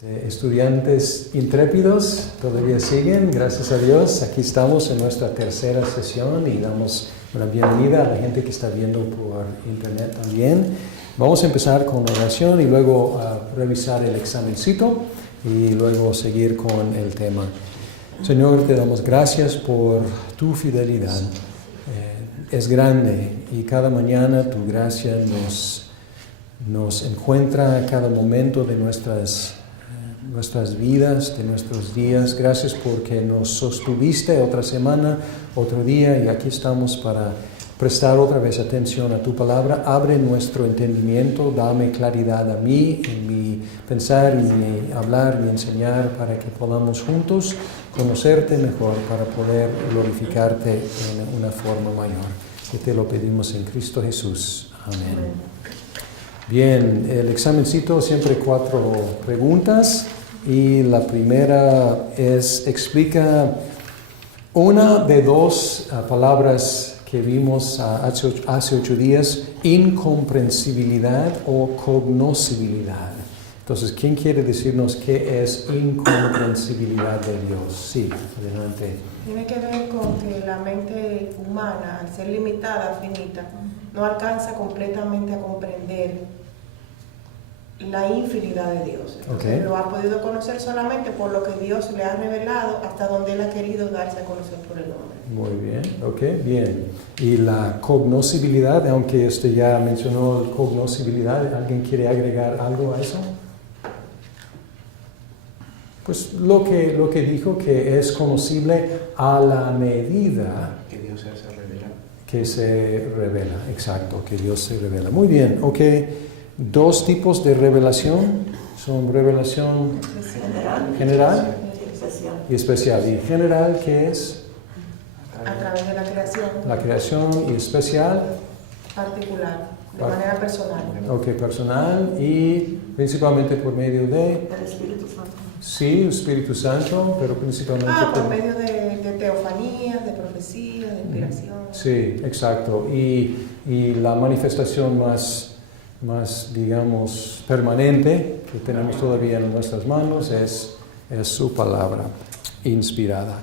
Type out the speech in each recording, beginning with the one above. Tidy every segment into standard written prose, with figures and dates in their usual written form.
Estudiantes intrépidos todavía siguen, gracias a Dios. Aquí estamos en nuestra tercera sesión y damos una bienvenida a la gente que está viendo por internet también. Vamos a empezar con oración y luego revisar el examencito y luego seguir con el tema. Señor, te damos gracias por tu fidelidad. Es grande y cada mañana tu gracia nos encuentra a cada momento de nuestras vidas, de nuestros días. Gracias porque nos sostuviste otra semana, otro día, y aquí estamos para prestar otra vez atención a tu palabra. Abre nuestro entendimiento, dame claridad a mí, en mi pensar y mi hablar y enseñar, para que podamos juntos conocerte mejor, para poder glorificarte en una forma mayor. Que te lo pedimos en Cristo Jesús. Amén. Bien, el examencito siempre 4 preguntas. Y la primera explica una de 2 palabras que vimos hace 8 días, incomprensibilidad o cognoscibilidad. Entonces, ¿quién quiere decirnos qué es incomprensibilidad de Dios? Sí, adelante. Tiene que ver con que la mente humana, al ser limitada, finita, no alcanza completamente a comprender la infinidad de Dios. Entonces, lo ha podido conocer solamente por lo que Dios le ha revelado, hasta donde Él ha querido darse a conocer por el hombre. Muy bien, bien. Y la cognoscibilidad, aunque usted ya mencionó cognoscibilidad, ¿alguien quiere agregar algo a eso? Pues lo que dijo, que es conocible a la medida que Dios se revela. Que se revela, exacto, que Dios se revela. Muy bien, 2 tipos de revelación son revelación general y especial. ¿Y general qué es? A través de la creación. La creación. ¿Y especial? Particular, de manera personal. Personal y principalmente por medio de... El Espíritu Santo. Sí, el Espíritu Santo, pero principalmente... por medio de teofanías, de profecías, de inspiración. Sí, exacto. Y la manifestación más, digamos, permanente que tenemos todavía en nuestras manos es su palabra inspirada.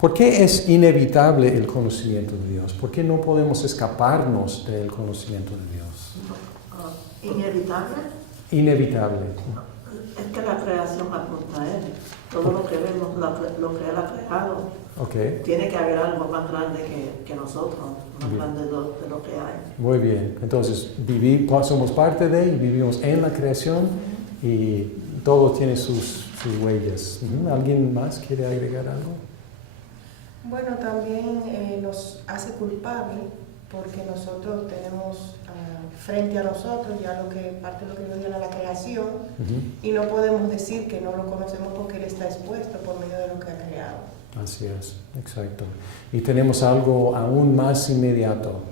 ¿Por qué es inevitable el conocimiento de Dios? ¿Por qué no podemos escaparnos del conocimiento de Dios? ¿Inevitable? Inevitable. Es que la creación apunta a Él. Todo lo que vemos, lo que Él ha creado, tiene que haber algo más grande que nosotros, más grande de lo que hay. Muy bien. Entonces, somos parte de y vivimos en la creación y todo tiene sus huellas. ¿Alguien más quiere agregar algo? Bueno, también nos hace culpable porque nosotros tenemos frente a nosotros ya parte de lo que Dios llama la creación, y no podemos decir que no lo conocemos porque Él está expuesto por medio de lo que ha creado. Así es, exacto. Y tenemos algo aún más inmediato,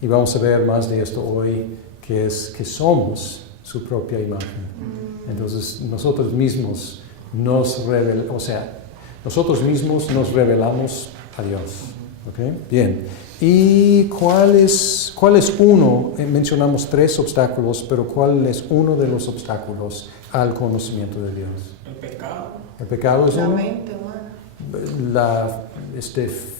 y vamos a ver más de esto hoy, que es que somos su propia imagen. Entonces nosotros mismos nos revelamos a Dios. Bien. ¿Y cuál es uno? Mencionamos 3 obstáculos, pero ¿cuál es uno de los obstáculos al conocimiento de Dios? El pecado. ¿El pecado es la uno? Mente humana. La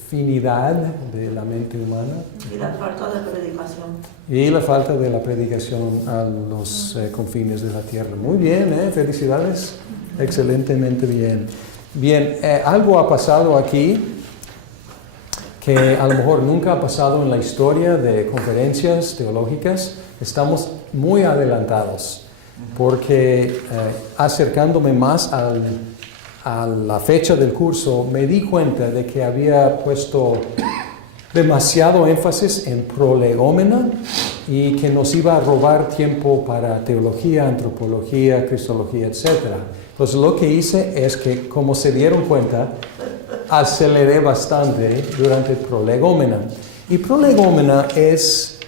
finidad de la mente humana. Y la falta de predicación. Y la falta de la predicación a los confines de la tierra. Muy bien, felicidades. Excelentemente bien. Bien, algo ha pasado aquí que a lo mejor nunca ha pasado en la historia de conferencias teológicas. Estamos muy adelantados, porque acercándome más a la fecha del curso, me di cuenta de que había puesto demasiado énfasis en prolegómena y que nos iba a robar tiempo para teología, antropología, cristología, etc. Entonces lo que hice es que, como se dieron cuenta, aceleré bastante durante prolegómena. Y prolegómena es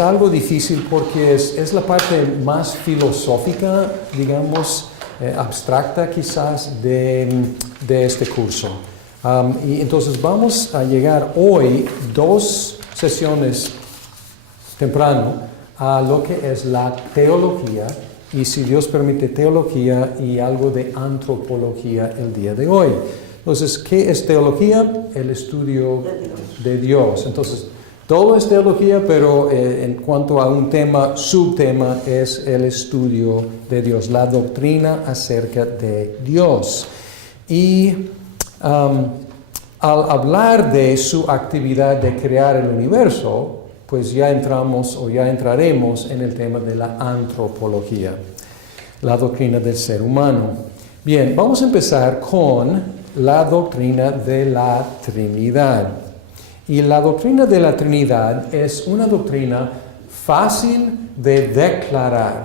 algo difícil porque es la parte más filosófica, digamos, abstracta quizás de este curso. Y entonces vamos a llegar hoy 2 sesiones temprano a lo que es la teología y si Dios permite teología y algo de antropología el día de hoy. Entonces, ¿qué es teología? El estudio de Dios. Entonces, todo es teología, pero en cuanto a un tema, subtema es el estudio de Dios, la doctrina acerca de Dios. Y al hablar de su actividad de crear el universo, pues ya entraremos en el tema de la antropología, la doctrina del ser humano. Bien, vamos a empezar con la doctrina de la Trinidad. Y la doctrina de la Trinidad es una doctrina fácil de declarar,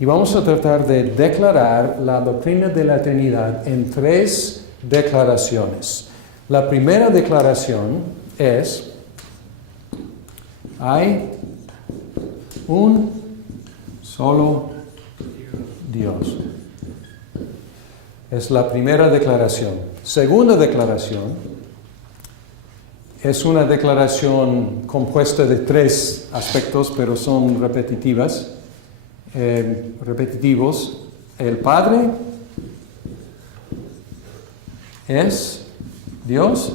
Y vamos a tratar de declarar la doctrina de la Trinidad en 3 declaraciones. La primera declaración es: hay un solo Dios. Es la primera declaración. Segunda declaración es una declaración compuesta de 3 aspectos, pero son repetitivos. El Padre es Dios.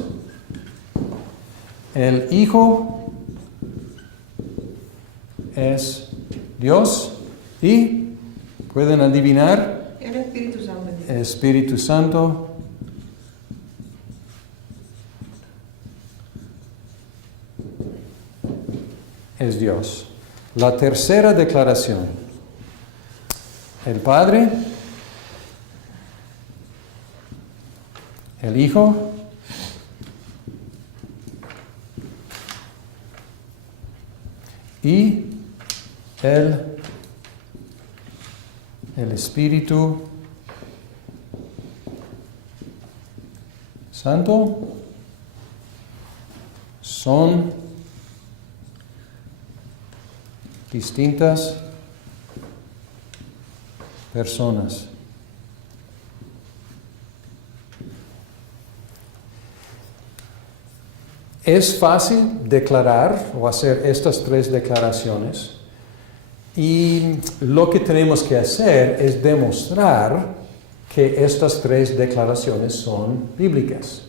El Hijo es Dios. Y, ¿pueden adivinar? El Espíritu Santo. Espíritu Santo es Dios. La tercera declaración: el Padre, el Hijo y el Espíritu Santo son distintas personas. Es fácil declarar o hacer estas 3 declaraciones, y lo que tenemos que hacer es demostrar que estas 3 declaraciones son bíblicas.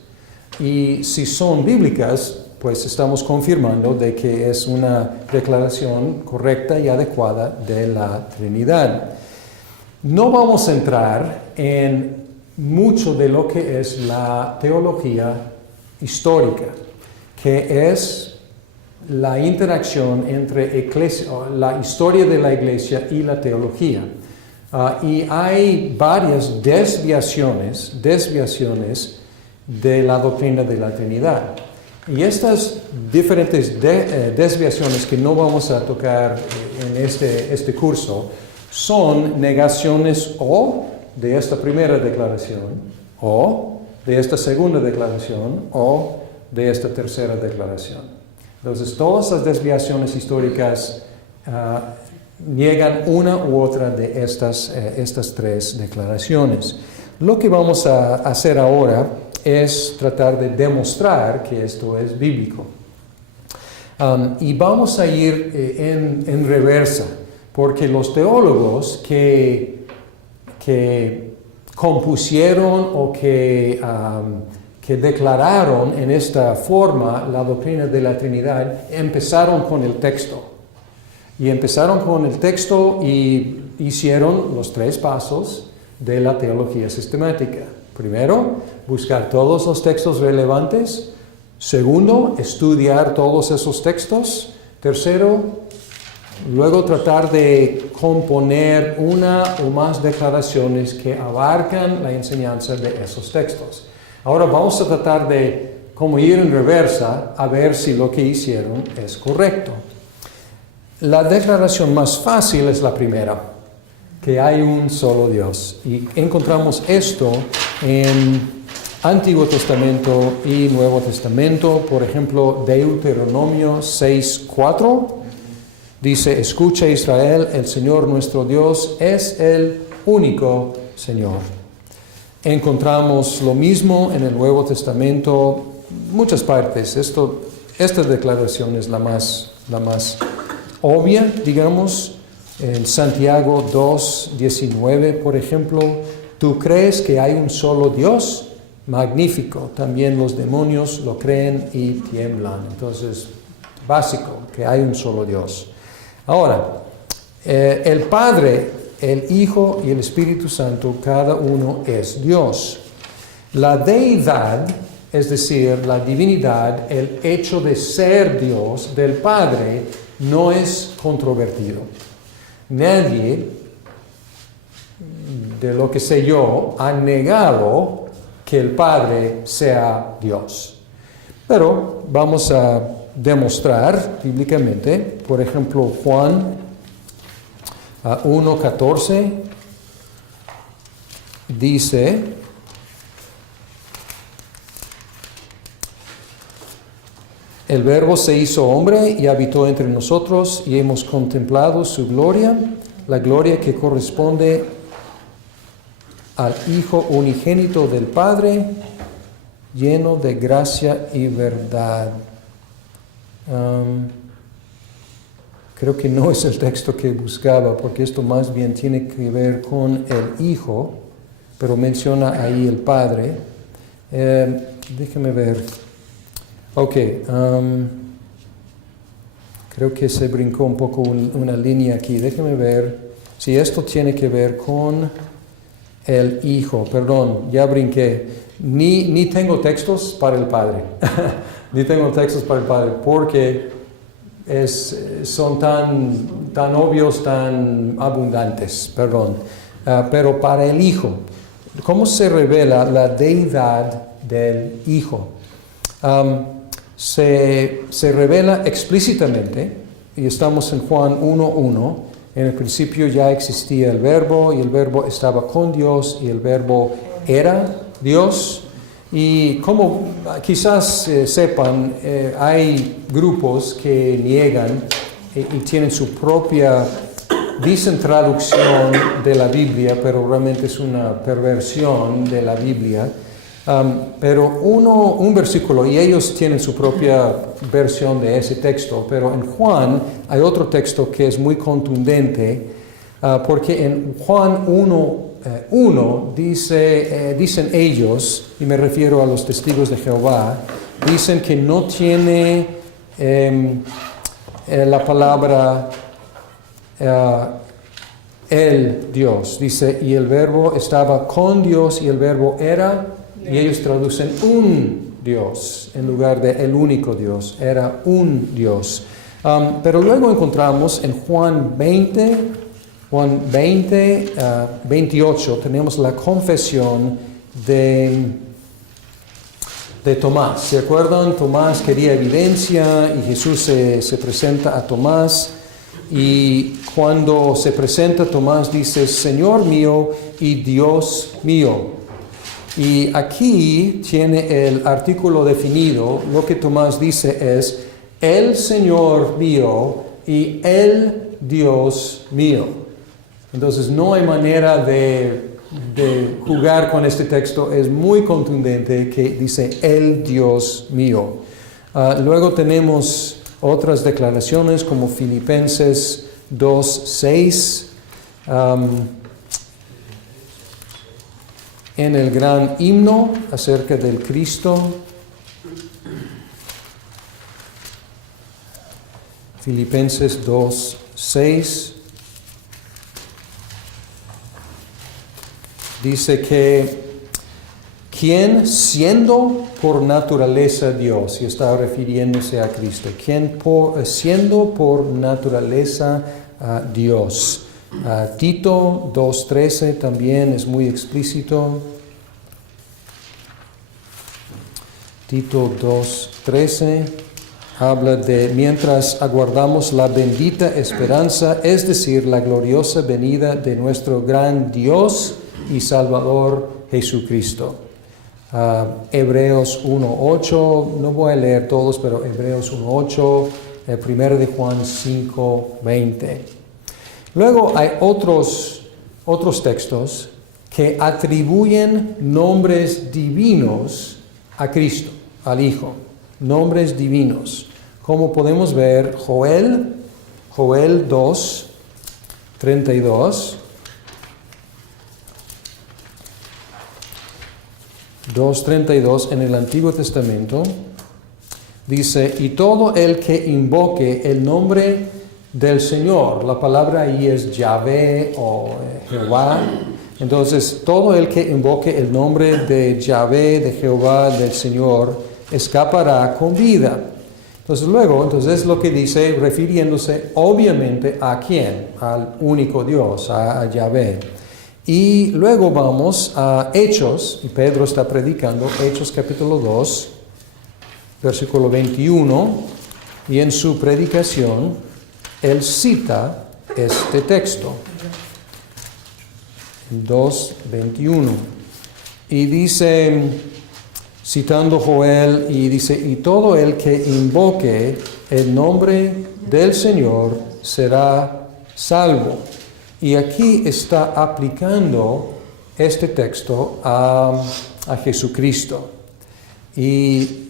Y si son bíblicas, pues estamos confirmando de que es una declaración correcta y adecuada de la Trinidad. No vamos a entrar en mucho de lo que es la teología histórica, que es la interacción entre la historia de la Iglesia y la teología. Y hay varias desviaciones de la doctrina de la Trinidad. Y estas diferentes desviaciones que no vamos a tocar en este curso son negaciones o de esta primera declaración, o de esta segunda declaración, o de esta tercera declaración. Entonces, todas las desviaciones históricas niegan una u otra de estas 3 declaraciones. Lo que vamos a hacer ahora es tratar de demostrar que esto es bíblico. Y vamos a ir en reversa, porque los teólogos que compusieron o que declararon en esta forma la doctrina de la Trinidad empezaron con el texto. Y empezaron con el texto y hicieron los 3 pasos de la teología sistemática. Primero, buscar todos los textos relevantes. Segundo, estudiar todos esos textos. Tercero, luego tratar de componer una o más declaraciones que abarcan la enseñanza de esos textos. Ahora vamos a tratar de como ir en reversa a ver si lo que hicieron es correcto. La declaración más fácil es la primera, que hay un solo Dios. Y encontramos esto en Antiguo Testamento y Nuevo Testamento. Por ejemplo, Deuteronomio 6:4 dice: escucha Israel, el Señor nuestro Dios es el único Señor. Encontramos lo mismo en el Nuevo Testamento, muchas partes. Esta declaración es la más obvia, digamos. En Santiago 2:19, por ejemplo, ¿tú crees que hay un solo Dios? Magnífico, también los demonios lo creen y tiemblan. Entonces, básico, que hay un solo Dios. Ahora, el Padre, el Hijo y el Espíritu Santo, cada uno es Dios. La deidad, es decir, la divinidad, el hecho de ser Dios del Padre, no es controvertido. Nadie, de lo que sé yo, ha negado que el Padre sea Dios. Pero vamos a demostrar bíblicamente, por ejemplo, Juan 1:14 dice: el Verbo se hizo hombre y habitó entre nosotros, y hemos contemplado su gloria, la gloria que corresponde al Hijo unigénito del Padre, lleno de gracia y verdad. Creo que no es el texto que buscaba, porque esto más bien tiene que ver con el Hijo, pero menciona ahí el Padre. Déjeme ver. Ok, creo que se brincó un poco una línea aquí. Déjeme ver si esto tiene que ver con el Hijo. Perdón, ya brinqué. Ni tengo textos para el Padre. Ni tengo textos para el Padre, porque son tan obvios, tan abundantes. Perdón. Pero para el Hijo, ¿cómo se revela la deidad del Hijo? Se revela explícitamente, y estamos en Juan 1:1, en el principio ya existía el Verbo, y el Verbo estaba con Dios, y el Verbo era Dios. Y como quizás sepan, hay grupos que niegan y tienen su propia, dicen traducción de la Biblia, pero realmente es una perversión de la Biblia. Pero un versículo, y ellos tienen su propia versión de ese texto, pero en Juan hay otro texto que es muy contundente, porque en Juan 1:1 dicen ellos, y me refiero a los testigos de Jehová, dicen que no tiene la palabra el Dios. Dice, y el Verbo estaba con Dios y el Verbo era... Y ellos traducen un Dios en lugar de el único Dios. Era un Dios. Pero luego encontramos en Juan 28, tenemos la confesión de Tomás. ¿Se acuerdan? Tomás quería evidencia y Jesús se presenta a Tomás. Y cuando se presenta, Tomás dice, Señor mío y Dios mío. Y aquí tiene el artículo definido. Lo que Tomás dice es, el Señor mío y el Dios mío. Entonces no hay manera de jugar con este texto. Es muy contundente que dice, el Dios mío. Luego tenemos otras declaraciones como Filipenses 2:6. En el gran himno acerca del Cristo, Filipenses 2:6, dice que quien siendo por naturaleza Dios, y está refiriéndose a Cristo, quien siendo por naturaleza Dios. Tito 2:13 también es muy explícito. Tito 2:13 habla de mientras aguardamos la bendita esperanza, es decir, la gloriosa venida de nuestro gran Dios y Salvador Jesucristo. Hebreos 1:8, no voy a leer todos, pero Hebreos 1:8, 1 de Juan 5:20. Luego hay otros textos que atribuyen nombres divinos a Cristo, al Hijo, nombres divinos. Como podemos ver, Joel 2, 32. 2:32 en el Antiguo Testamento dice, y todo el que invoque el nombre del Señor, la palabra ahí es Yahvé o Jehová, entonces todo el que invoque el nombre de Yahvé, de Jehová, del Señor, escapará con vida. Entonces es lo que dice, refiriéndose obviamente a quién, al único Dios, a Yahvé. Y luego vamos a Hechos, y Pedro está predicando, Hechos capítulo 2, versículo 21, y en su predicación él cita este texto, 2:21, y dice, citando Joel, y dice, y todo el que invoque el nombre del Señor será salvo. Y aquí está aplicando este texto a Jesucristo. Y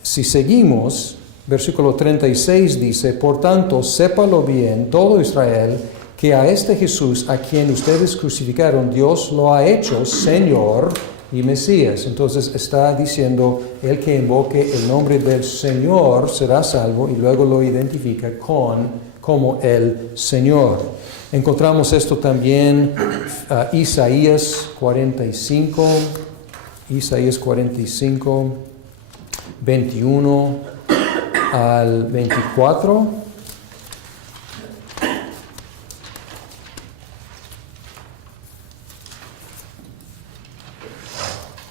si seguimos, versículo 36 dice, por tanto, sépalo bien todo Israel, que a este Jesús, a quien ustedes crucificaron, Dios lo ha hecho Señor y Mesías. Entonces está diciendo, el que invoque el nombre del Señor será salvo, y luego lo identifica como el Señor. Encontramos esto también Isaías 45, 21 al 24.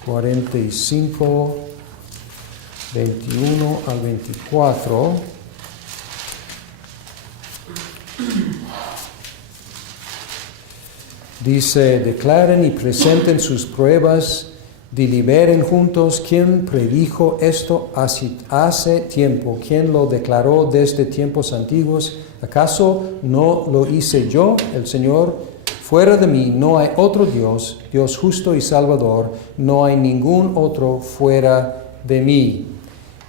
(45, 21 al 24). Dice, declaren y presenten sus pruebas, deliberen juntos quién predijo esto hace tiempo, quién lo declaró desde tiempos antiguos. ¿Acaso no lo hice yo, el Señor? Fuera de mí no hay otro Dios, Dios justo y salvador, no hay ningún otro fuera de mí.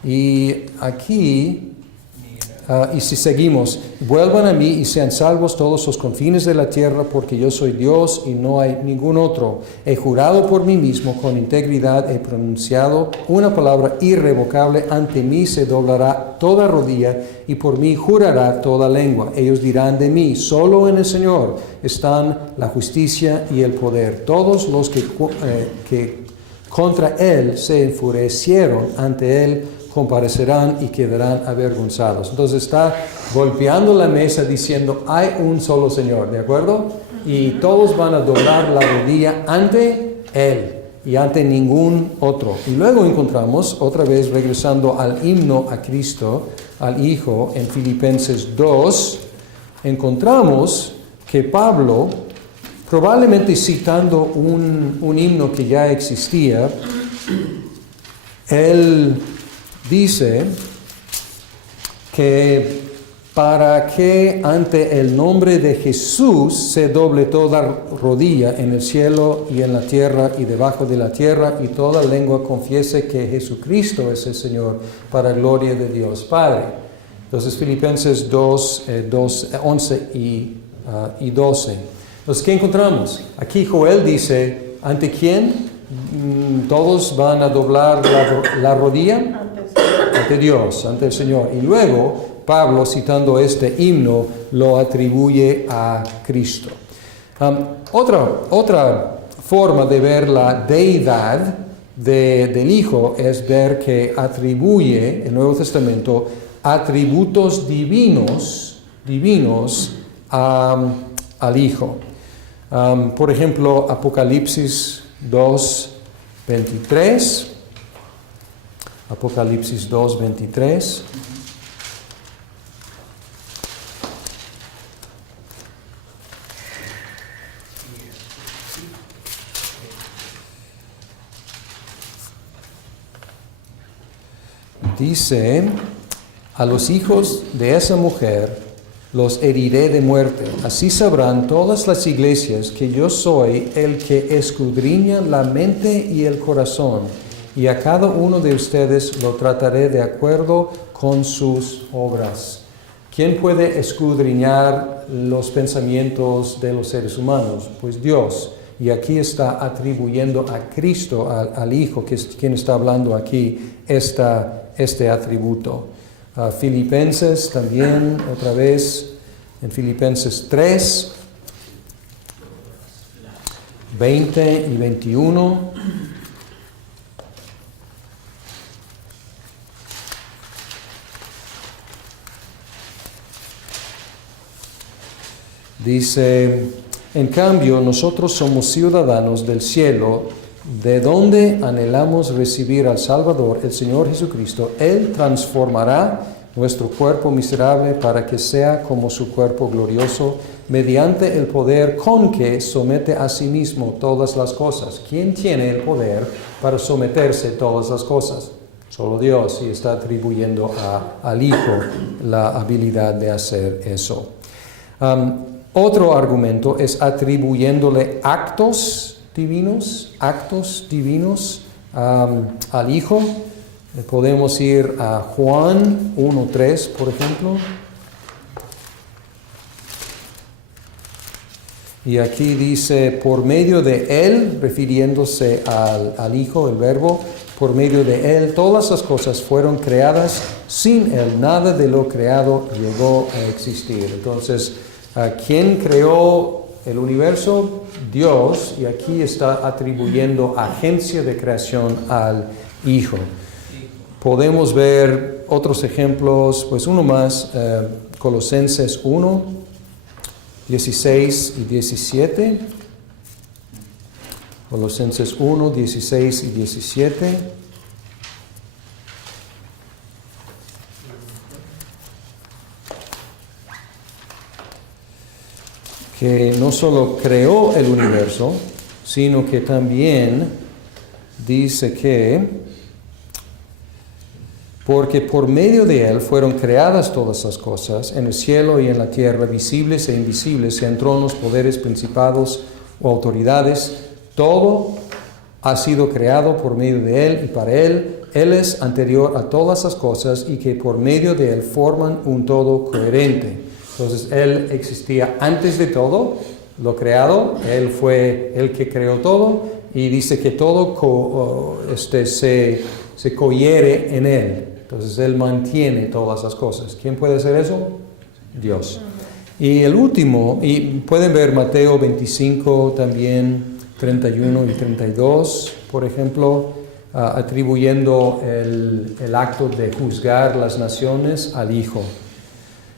Y aquí... y si seguimos, vuelvan a mí y sean salvos todos los confines de la tierra, porque yo soy Dios y no hay ningún otro. He jurado por mí mismo, con integridad he pronunciado una palabra irrevocable, ante mí se doblará toda rodilla y por mí jurará toda lengua. Ellos dirán de mí, solo en el Señor están la justicia y el poder. Todos los que contra Él se enfurecieron ante Él, comparecerán y quedarán avergonzados. Entonces está golpeando la mesa diciendo, hay un solo Señor, ¿de acuerdo? Y todos van a doblar la rodilla ante Él y ante ningún otro. Y luego encontramos, otra vez regresando al himno a Cristo, al Hijo, en Filipenses 2, encontramos que Pablo, probablemente citando un himno que ya existía, él dice que para que ante el nombre de Jesús se doble toda rodilla en el cielo y en la tierra y debajo de la tierra, y toda lengua confiese que Jesucristo es el Señor, para gloria de Dios Padre. Entonces Filipenses 2, 11 y 12. Entonces, ¿qué encontramos? Aquí Joel dice, ¿ante quién todos van a doblar la rodilla? Ante Dios, ante el Señor. Y luego Pablo, citando este himno, lo atribuye a Cristo. Otra forma de ver la deidad del Hijo es ver que atribuye el Nuevo Testamento atributos divinos al Hijo. Por ejemplo, Apocalipsis 2:23. Apocalipsis 2:23. Dice, a los hijos de esa mujer los heriré de muerte. Así sabrán todas las iglesias que yo soy el que escudriña la mente y el corazón, y a cada uno de ustedes lo trataré de acuerdo con sus obras. ¿Quién puede escudriñar los pensamientos de los seres humanos? Pues Dios. Y aquí está atribuyendo a Cristo, al Hijo, que es quien está hablando aquí, este atributo. Filipenses también, otra vez, en Filipenses 3, 20 y 21. Dice, en cambio, nosotros somos ciudadanos del cielo, de donde anhelamos recibir al Salvador, el Señor Jesucristo. Él transformará nuestro cuerpo miserable para que sea como su cuerpo glorioso, mediante el poder con que somete a sí mismo todas las cosas. ¿Quién tiene el poder para someterse a todas las cosas? Solo Dios, y está atribuyendo al Hijo la habilidad de hacer eso. Otro argumento es atribuyéndole actos divinos al Hijo. Podemos ir a Juan 1:3, por ejemplo. Y aquí dice, por medio de Él, refiriéndose al Hijo, el Verbo, por medio de Él, todas las cosas fueron creadas. Sin Él, nada de lo creado llegó a existir. Entonces, ¿quién creó el universo? Dios. Y aquí está atribuyendo agencia de creación al Hijo. Podemos ver otros ejemplos, pues uno más, Colosenses 1, 16 y 17. Colosenses 1, 16 y 17. Que no solo creó el universo, sino que también dice que porque por medio de Él fueron creadas todas las cosas, en el cielo y en la tierra, visibles e invisibles, sean tronos, poderes, principados o autoridades. Todo ha sido creado por medio de Él y para Él. Él es anterior a todas las cosas y que por medio de Él forman un todo coherente. Entonces, Él existía antes de todo lo creado. Él fue el que creó todo y dice que todo se cohiere en Él. Entonces, Él mantiene todas las cosas. ¿Quién puede hacer eso? Dios. Y el último, y pueden ver Mateo 25 también, 31 y 32, por ejemplo, atribuyendo el acto de juzgar las naciones al Hijo.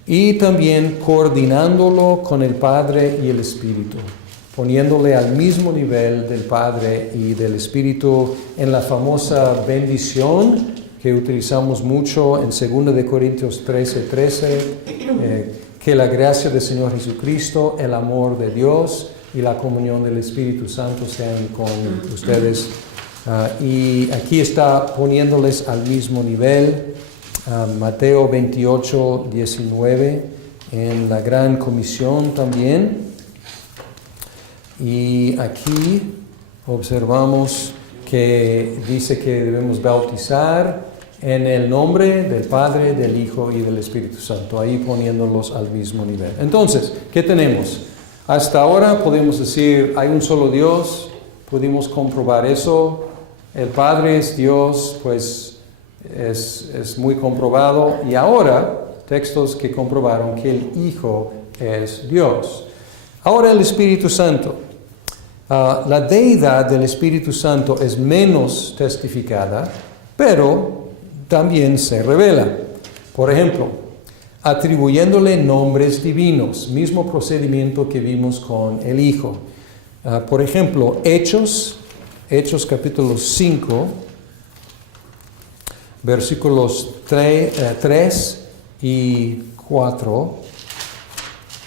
Y también coordinándolo con el Padre y el Espíritu, poniéndole al mismo nivel del Padre y del Espíritu en la famosa bendición que utilizamos mucho en 2 de Corintios 13, que la gracia del Señor Jesucristo, el amor de Dios y la comunión del Espíritu Santo sean con ustedes. Y aquí está poniéndoles al mismo nivel. Mateo 28, 19, en la Gran Comisión también. Y aquí observamos que dice que debemos bautizar en el nombre del Padre, del Hijo y del Espíritu Santo, ahí poniéndolos al mismo nivel. Entonces, ¿qué tenemos? Hasta ahora podemos decir, hay un solo Dios, pudimos comprobar eso. El Padre es Dios, pues es muy comprobado. Y ahora, textos que comprobaron que el Hijo es Dios. Ahora el Espíritu Santo. La deidad del Espíritu Santo es menos testificada, pero también se revela. Por ejemplo, atribuyéndole nombres divinos, mismo procedimiento que vimos con el Hijo. Por ejemplo, Hechos capítulo 5, versículos 3 y 4.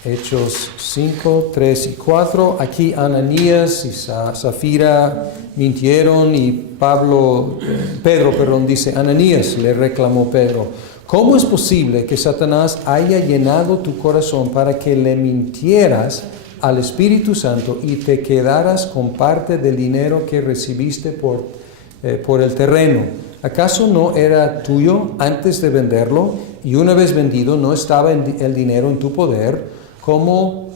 Hechos 5, 3 y 4. Aquí Ananías y Zafira mintieron y Pedro dice, Ananías, le reclamó Pedro, ¿cómo es posible que Satanás haya llenado tu corazón para que le mintieras al Espíritu Santo y te quedaras con parte del dinero que recibiste por el terreno? ¿Acaso no era tuyo antes de venderlo? Y una vez vendido, ¿no estaba el dinero en tu poder? ¿cómo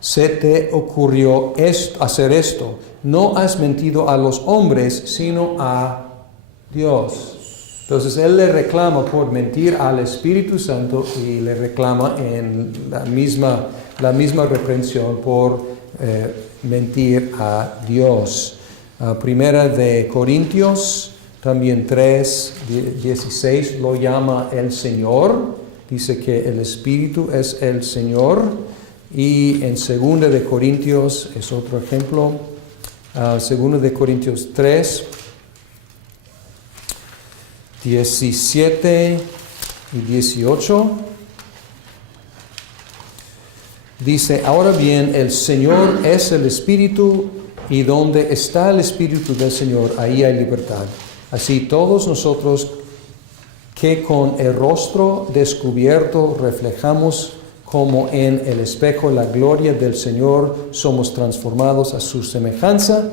se te ocurrió hacer esto? No has mentido a los hombres, sino a Dios. Entonces él le reclama por mentir al Espíritu Santo y le reclama en la misma reprensión por mentir a Dios. Primera de Corintios, también 3:16, lo llama el Señor. Dice que el Espíritu es el Señor. Y en 2 de Corintios es otro ejemplo. 2 de Corintios 3, 17 y 18. Dice, ahora bien, el Señor es el Espíritu, y donde está el Espíritu del Señor, ahí hay libertad. Así todos nosotros que con el rostro descubierto reflejamos como en el espejo la gloria del Señor, somos transformados a su semejanza,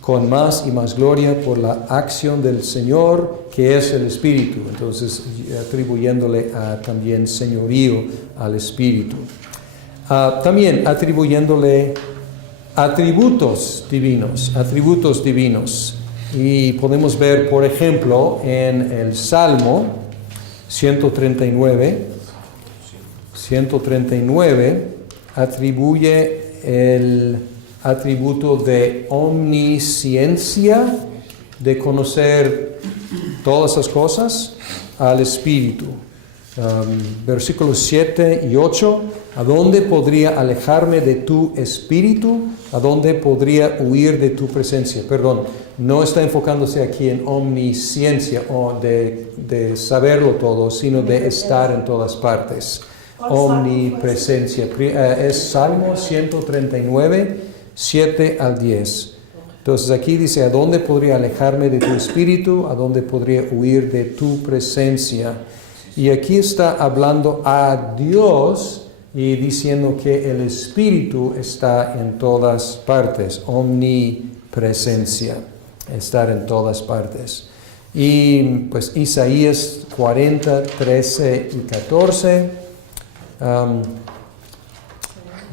con más y más gloria por la acción del Señor, que es el Espíritu. Entonces, atribuyéndole también señorío al Espíritu. También atribuyéndole atributos divinos. Y podemos ver, por ejemplo, en el Salmo 139, atribuye el atributo de omnisciencia, de conocer todas las cosas, al Espíritu. Versículos 7 y 8, ¿a dónde podría alejarme de tu Espíritu? ¿A dónde podría huir de tu presencia? Perdón, no está enfocándose aquí en omnisciencia o de saberlo todo, sino de estar en todas partes. Omnipresencia. Es Salmo 139, 7 al 10. Entonces aquí dice, ¿a dónde podría alejarme de tu Espíritu? ¿A dónde podría huir de tu presencia? Y aquí está hablando a Dios y diciendo que el Espíritu está en todas partes. Omnipresencia, estar en todas partes. Y pues Isaías 40, 13 y 14.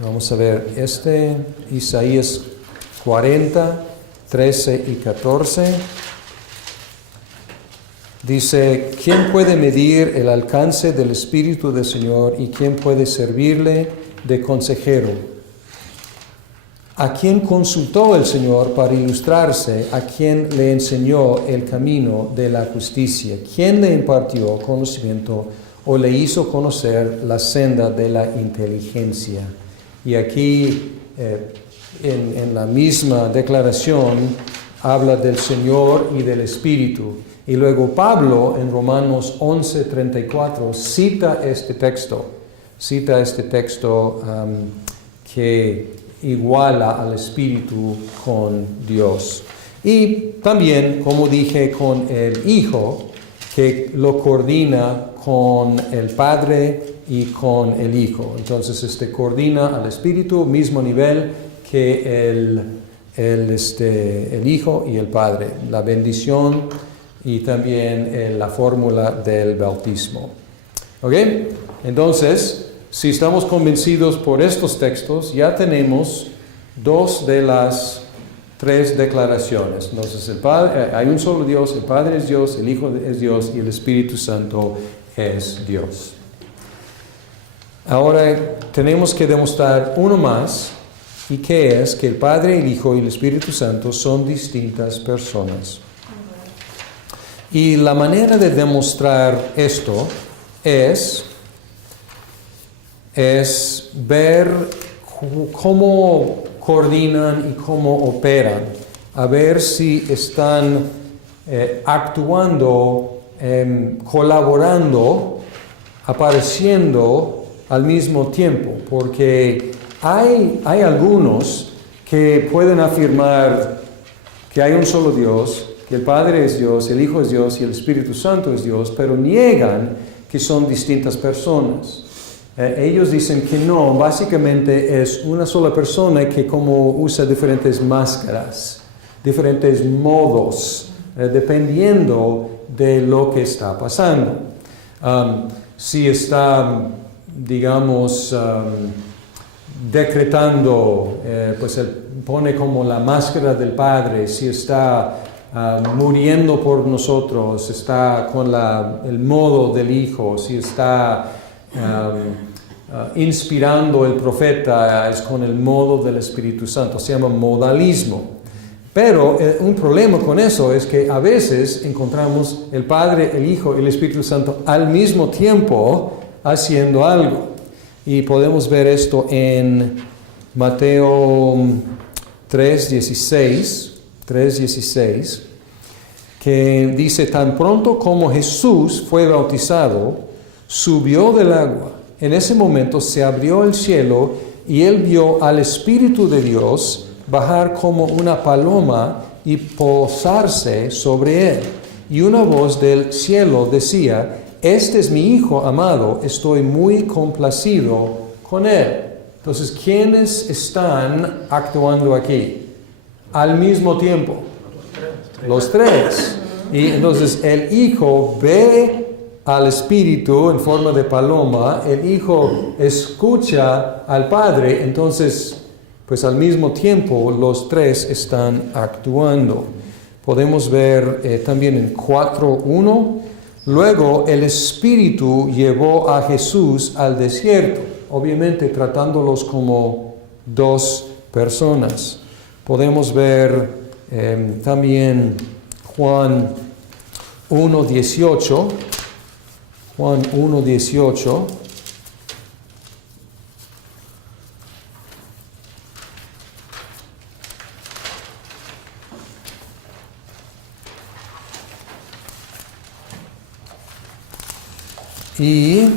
Vamos a ver Isaías 40, 13 y 14. Dice, ¿quién puede medir el alcance del Espíritu del Señor y quién puede servirle de consejero? ¿A quién consultó el Señor para ilustrarse? ¿A quién le enseñó el camino de la justicia? ¿Quién le impartió conocimiento o le hizo conocer la senda de la inteligencia? Y aquí, en la misma declaración, habla del Señor y del Espíritu. Y luego Pablo, en Romanos 11:34, cita este texto que iguala al Espíritu con Dios. Y también, como dije, con el Hijo, que lo coordina con el Padre y con el Hijo. Entonces, coordina al Espíritu, mismo nivel que el Hijo y el Padre. La bendición y también la fórmula del bautismo. ¿Ok? Entonces, si estamos convencidos por estos textos, ya tenemos 2 de las 3 declaraciones. Entonces, hay un solo Dios, el Padre es Dios, el Hijo es Dios y el Espíritu Santo es Dios. Ahora tenemos que demostrar uno más, y que es que el Padre, el Hijo y el Espíritu Santo son distintas personas. Y la manera de demostrar esto es ver cómo coordinan y cómo operan, a ver si están actuando, colaborando, apareciendo al mismo tiempo, porque hay algunos que pueden afirmar que hay un solo Dios, que el Padre es Dios, el Hijo es Dios y el Espíritu Santo es Dios, pero niegan que son distintas personas. Ellos dicen que no, básicamente es una sola persona que como usa diferentes máscaras, diferentes modos, dependiendo de lo que está pasando. Si está, digamos, decretando, pues Él pone como la máscara del Padre, si está muriendo por nosotros, está con el modo del Hijo, si está inspirando el profeta, es con el modo del Espíritu Santo, se llama modalismo. Pero un problema con eso es que a veces encontramos el Padre, el Hijo y el Espíritu Santo al mismo tiempo haciendo algo. Y podemos ver esto en Mateo 3:16, que dice: tan pronto como Jesús fue bautizado, subió del agua. En ese momento se abrió el cielo y él vio al Espíritu de Dios bajar como una paloma y posarse sobre él. Y una voz del cielo decía: este es mi Hijo amado, estoy muy complacido con él. Entonces, ¿quiénes están actuando aquí al mismo tiempo? Los tres. Y entonces el Hijo ve al Espíritu en forma de paloma, el Hijo escucha al Padre, entonces pues al mismo tiempo los tres están actuando. Podemos ver también en 4:1, luego el Espíritu llevó a Jesús al desierto, obviamente tratándolos como dos personas. Podemos ver también Juan 1:18. Juan 1:18. Y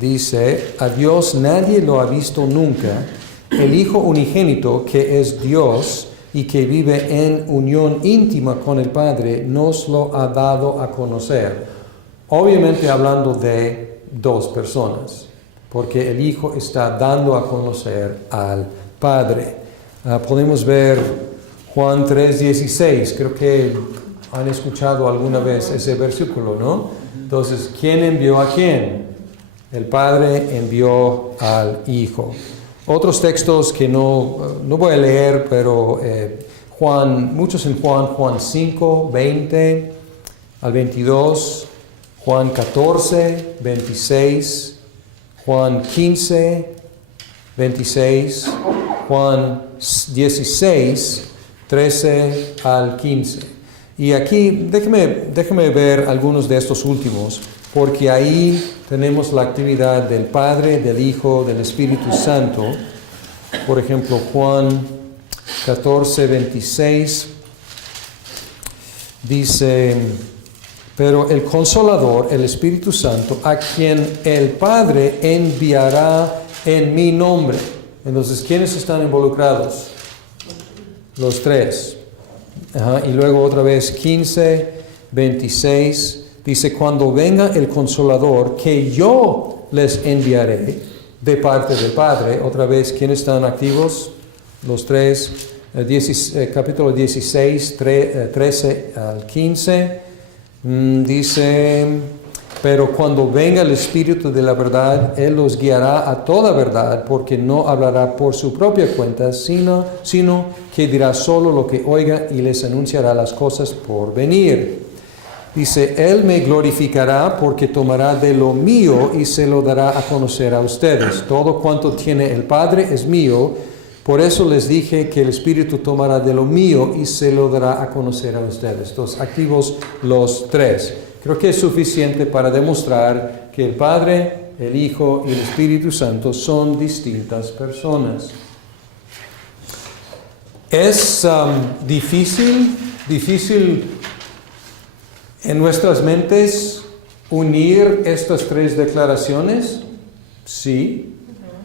dice: a Dios nadie lo ha visto nunca, el Hijo unigénito que es Dios y que vive en unión íntima con el Padre, nos lo ha dado a conocer. Obviamente hablando de dos personas, porque el Hijo está dando a conocer al Padre. Podemos ver Juan 3:16, creo que han escuchado alguna vez ese versículo, ¿no? Entonces, ¿quién envió a quién? El Padre envió al Hijo. Otros textos que no voy a leer, pero muchos en Juan 5, 20 al 22, Juan 14, 26, Juan 15, 26, Juan 16, 13 al 15. Y aquí déjeme ver algunos de estos últimos, porque ahí tenemos la actividad del Padre, del Hijo, del Espíritu Santo. Por ejemplo, Juan 14, 26 dice: pero el Consolador, el Espíritu Santo, a quien el Padre enviará en mi nombre. Entonces, ¿quiénes están involucrados? Los tres. Y luego otra vez 15, 26 dice: cuando venga el Consolador, que yo les enviaré de parte del Padre. Otra vez, ¿quiénes están activos? Los tres. Capítulo 16, 13 al 15. Dice: pero cuando venga el Espíritu de la verdad, Él los guiará a toda verdad, porque no hablará por su propia cuenta, sino que dirá solo lo que oiga y les anunciará las cosas por venir. Dice: Él me glorificará porque tomará de lo mío y se lo dará a conocer a ustedes. Todo cuanto tiene el Padre es mío, por eso les dije que el Espíritu tomará de lo mío y se lo dará a conocer a ustedes. Entonces, activos los tres. Creo que es suficiente para demostrar que el Padre, el Hijo y el Espíritu Santo son distintas personas. ¿Es difícil en nuestras mentes unir estas tres declaraciones? Sí.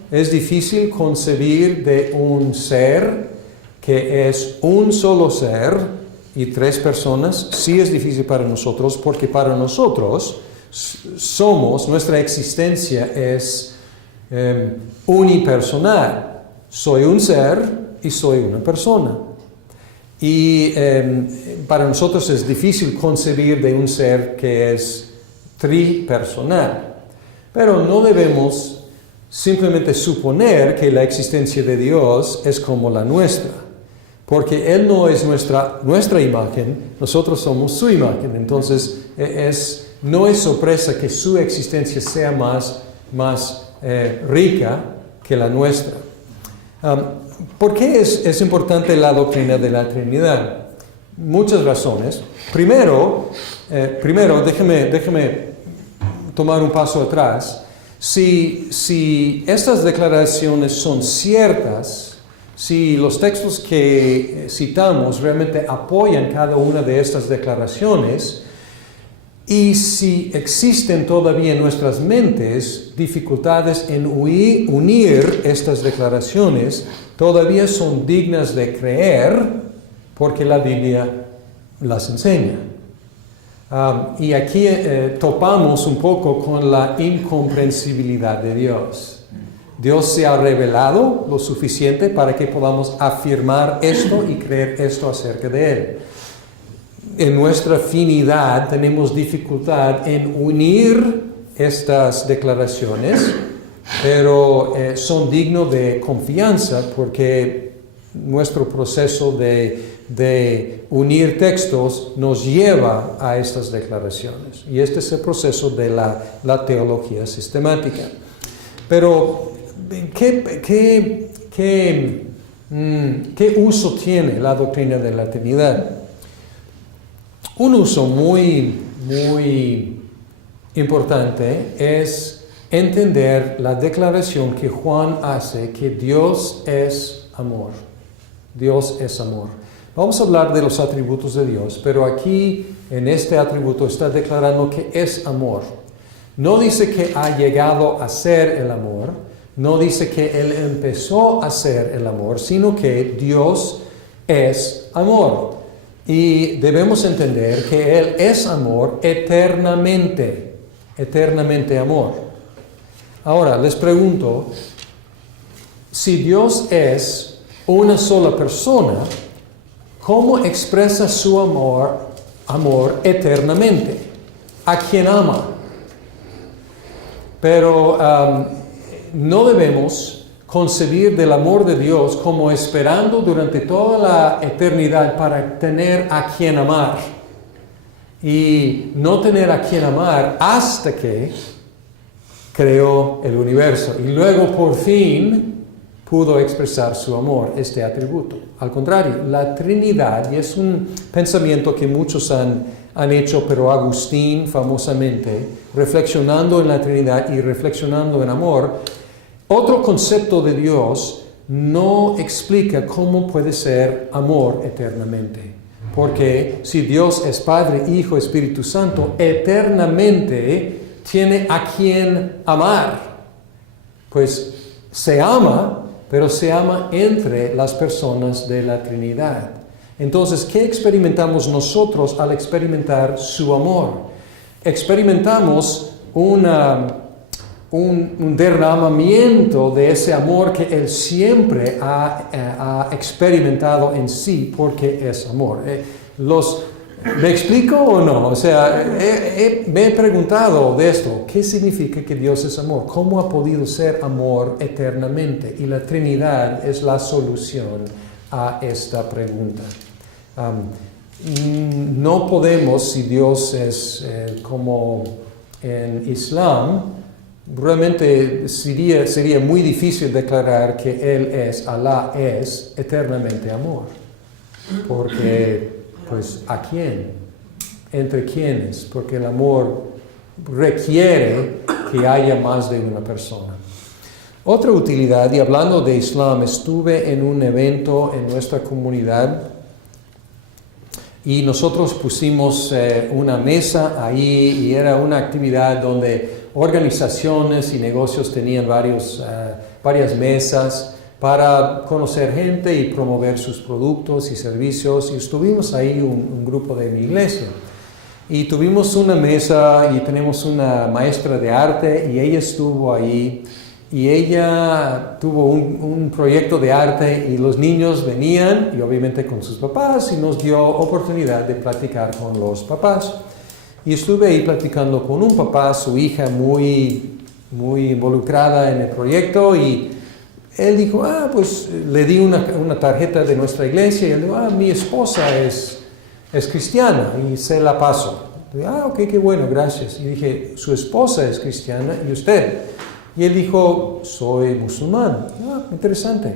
¿Es difícil concebir de un ser que es un solo ser y tres personas? Sí, es difícil para nosotros, porque para nosotros nuestra existencia es unipersonal. Soy un ser y soy una persona. Y para nosotros es difícil concebir de un ser que es tripersonal. Pero no debemos simplemente suponer que la existencia de Dios es como la nuestra, porque Él no es nuestra imagen, nosotros somos su imagen. Entonces no es sorpresa que su existencia sea más rica que la nuestra. ¿Por qué es importante la doctrina de la Trinidad? Muchas razones. Primero déjeme tomar un paso atrás. Si estas declaraciones son ciertas, si los textos que citamos realmente apoyan cada una de estas declaraciones, y si existen todavía en nuestras mentes dificultades en unir estas declaraciones, todavía son dignas de creer porque la Biblia las enseña. Y aquí topamos un poco con la incomprensibilidad de Dios. Dios se ha revelado lo suficiente para que podamos afirmar esto y creer esto acerca de Él. En nuestra finidad tenemos dificultad en unir estas declaraciones, pero son dignos de confianza porque nuestro proceso de unir textos nos lleva a estas declaraciones. Y este es el proceso de la teología sistemática. Pero, ¿qué uso tiene la doctrina de la Trinidad? Un uso muy importante es entender la declaración que Juan hace que Dios es amor. Dios es amor. Vamos a hablar de los atributos de Dios, pero aquí en este atributo está declarando que es amor. No dice que ha llegado a ser el amor, no dice que Él empezó a ser el amor, sino que Dios es amor. Y debemos entender que Él es amor eternamente amor. Ahora, les pregunto, si Dios es una sola persona, ¿cómo expresa su amor eternamente? ¿A quién ama? Pero no debemos concebir del amor de Dios como esperando durante toda la eternidad para tener a quien amar. Y no tener a quien amar hasta que creó el universo. Y luego por fin pudo expresar su amor, este atributo. Al contrario, la Trinidad, y es un pensamiento que muchos han hecho, pero Agustín famosamente, reflexionando en la Trinidad y reflexionando en amor, otro concepto de Dios no explica cómo puede ser amor eternamente. Porque si Dios es Padre, Hijo, Espíritu Santo, eternamente tiene a quien amar. Pues se ama, pero se ama entre las personas de la Trinidad. Entonces, ¿qué experimentamos nosotros al experimentar su amor? Experimentamos un derramamiento de ese amor que Él siempre ha experimentado en sí porque es amor. ¿Me explico o no? O sea, me he preguntado de esto, ¿qué significa que Dios es amor? ¿Cómo ha podido ser amor eternamente? Y la Trinidad es la solución a esta pregunta. No podemos, si Dios es como en Islam, realmente sería muy difícil declarar que Él es, Alá es eternamente amor. Porque, pues, ¿a quién? ¿Entre quiénes? Porque el amor requiere que haya más de una persona. Otra utilidad, y hablando de Islam, estuve en un evento en nuestra comunidad y nosotros pusimos una mesa ahí y era una actividad donde organizaciones y negocios tenían varias mesas para conocer gente y promover sus productos y servicios. Y estuvimos ahí un grupo de mi iglesia. Y tuvimos una mesa y tenemos una maestra de arte y ella estuvo ahí. Y ella tuvo un proyecto de arte y los niños venían, y obviamente con sus papás, y nos dio oportunidad de platicar con los papás. Y estuve ahí platicando con un papá, su hija muy muy involucrada en el proyecto y él dijo, pues le di una tarjeta de nuestra iglesia y él dijo, mi esposa es cristiana y se la paso. Y dije, ok, qué bueno, gracias. Y dije, su esposa es cristiana y usted. Y él dijo, soy musulmán. Interesante.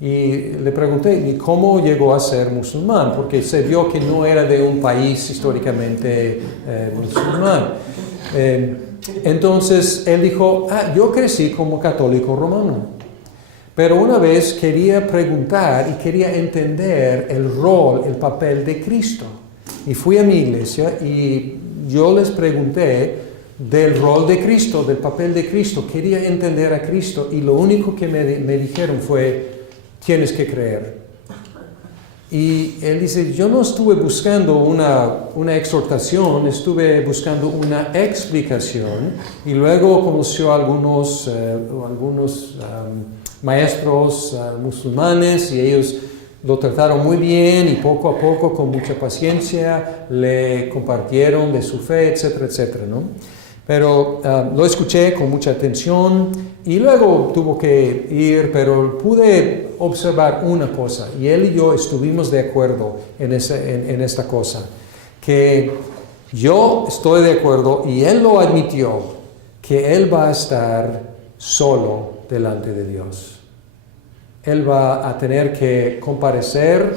Y le pregunté, ¿y cómo llegó a ser musulmán? Porque se vio que no era de un país históricamente musulmán. Entonces él dijo, yo crecí como católico romano. Pero una vez quería preguntar y quería entender el rol, el papel de Cristo. Y fui a mi iglesia y yo les pregunté del rol de Cristo, del papel de Cristo. Quería entender a Cristo y lo único que me dijeron fue, tienes que creer. Y él dice, yo no estuve buscando una exhortación, estuve buscando una explicación. Y luego conoció a algunos maestros musulmanes y ellos lo trataron muy bien y poco a poco, con mucha paciencia, le compartieron de su fe, etcétera, etcétera, ¿no? Pero lo escuché con mucha atención y luego tuvo que ir, pero pude observar una cosa y él y yo estuvimos de acuerdo en esta cosa, que yo estoy de acuerdo y él lo admitió, que él va a estar solo delante de Dios. Él va a tener que comparecer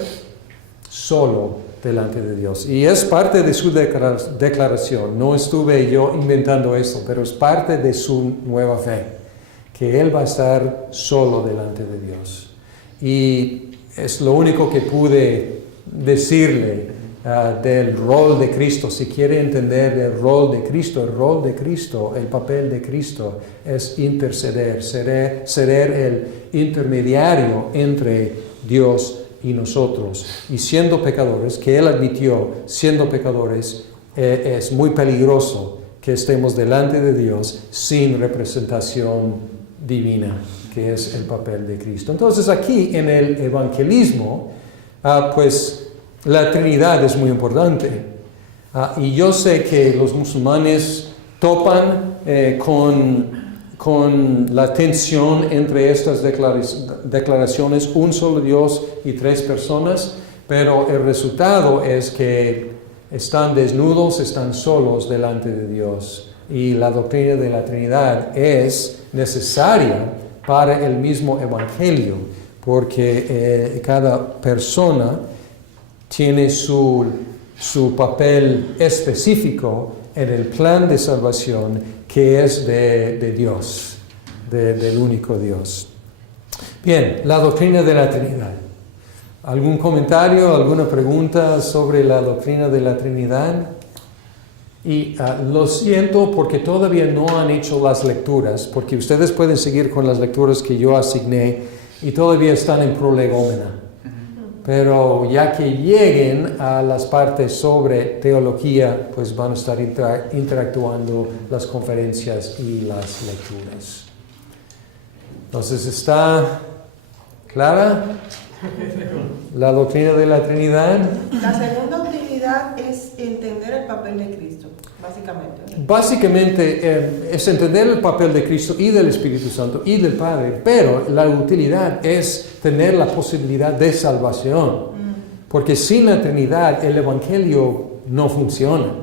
solo delante de Dios. Y es parte de su declaración. No estuve yo inventando esto, pero es parte de su nueva fe, que Él va a estar solo delante de Dios. Y es lo único que pude decirle del rol de Cristo. Si quiere entender el rol de Cristo, el papel de Cristo es interceder, ser el intermediario entre Dios y nosotros. Y siendo pecadores, que Él admitió, siendo pecadores, es muy peligroso que estemos delante de Dios sin representación divina, que es el papel de Cristo. Entonces aquí en el evangelismo, pues la Trinidad es muy importante. Y yo sé que los musulmanes topan con la tensión entre estas declaraciones, un solo Dios y tres personas, pero el resultado es que están desnudos, están solos delante de Dios. Y la doctrina de la Trinidad es necesaria para el mismo evangelio, porque cada persona tiene su papel específico en el plan de salvación que es de Dios, del único Dios. Bien, la doctrina de la Trinidad. ¿Algún comentario, alguna pregunta sobre la doctrina de la Trinidad? Y lo siento porque todavía no han hecho las lecturas, porque ustedes pueden seguir con las lecturas que yo asigné y todavía están en prolegómena. Pero ya que lleguen a las partes sobre teología, pues van a estar interactuando las conferencias y las lecturas. Entonces, ¿está clara la doctrina de la Trinidad? La segunda utilidad es entender el papel de Cristo, básicamente. Básicamente es entender el papel de Cristo y del Espíritu Santo y del Padre, pero la utilidad es tener la posibilidad de salvación, porque sin la Trinidad el Evangelio no funciona.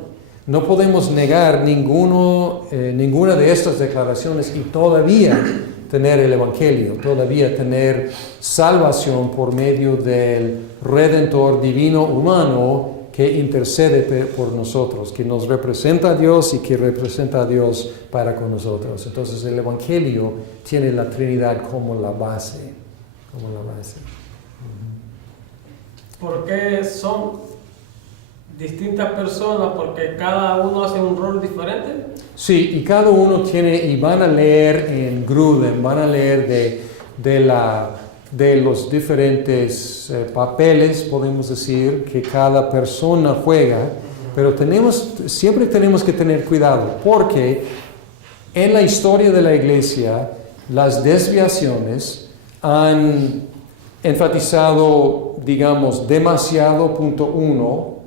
No podemos negar ninguna de estas declaraciones y todavía tener el Evangelio, todavía tener salvación por medio del Redentor divino humano que intercede por nosotros, que nos representa a Dios y que representa a Dios para con nosotros. Entonces el Evangelio tiene la Trinidad como la base. ¿Por qué son distintas personas? ¿Porque cada uno hace un rol diferente? Sí, y cada uno tiene, y van a leer en Grudem, van a leer de los diferentes papeles, podemos decir, que cada persona juega, pero siempre tenemos que tener cuidado, porque en la historia de la Iglesia, las desviaciones han enfatizado, digamos, demasiado punto 1,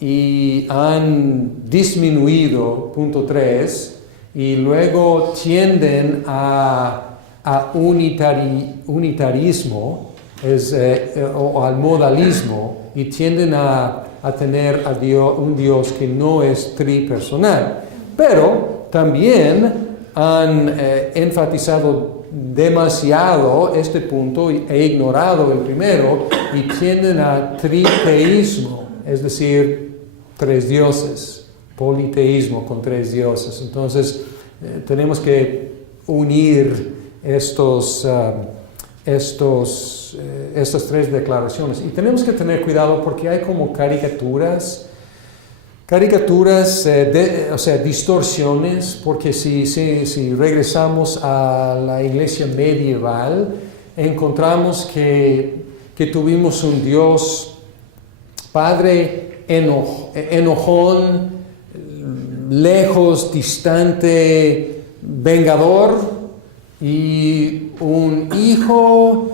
y han disminuido punto 3, y luego tienden a unitarismo o al modalismo y tienden a tener a Dios, un Dios que no es tripersonal. Pero también han enfatizado demasiado este punto e ignorado el primero y tienden a triteísmo, es decir, 3 dioses, politeísmo con 3 dioses. Entonces tenemos que unir estas 3 declaraciones y tenemos que tener cuidado porque hay como caricaturas, distorsiones, porque si regresamos a la iglesia medieval, encontramos que tuvimos un Dios Padre enojón, lejos, distante, vengador, y un Hijo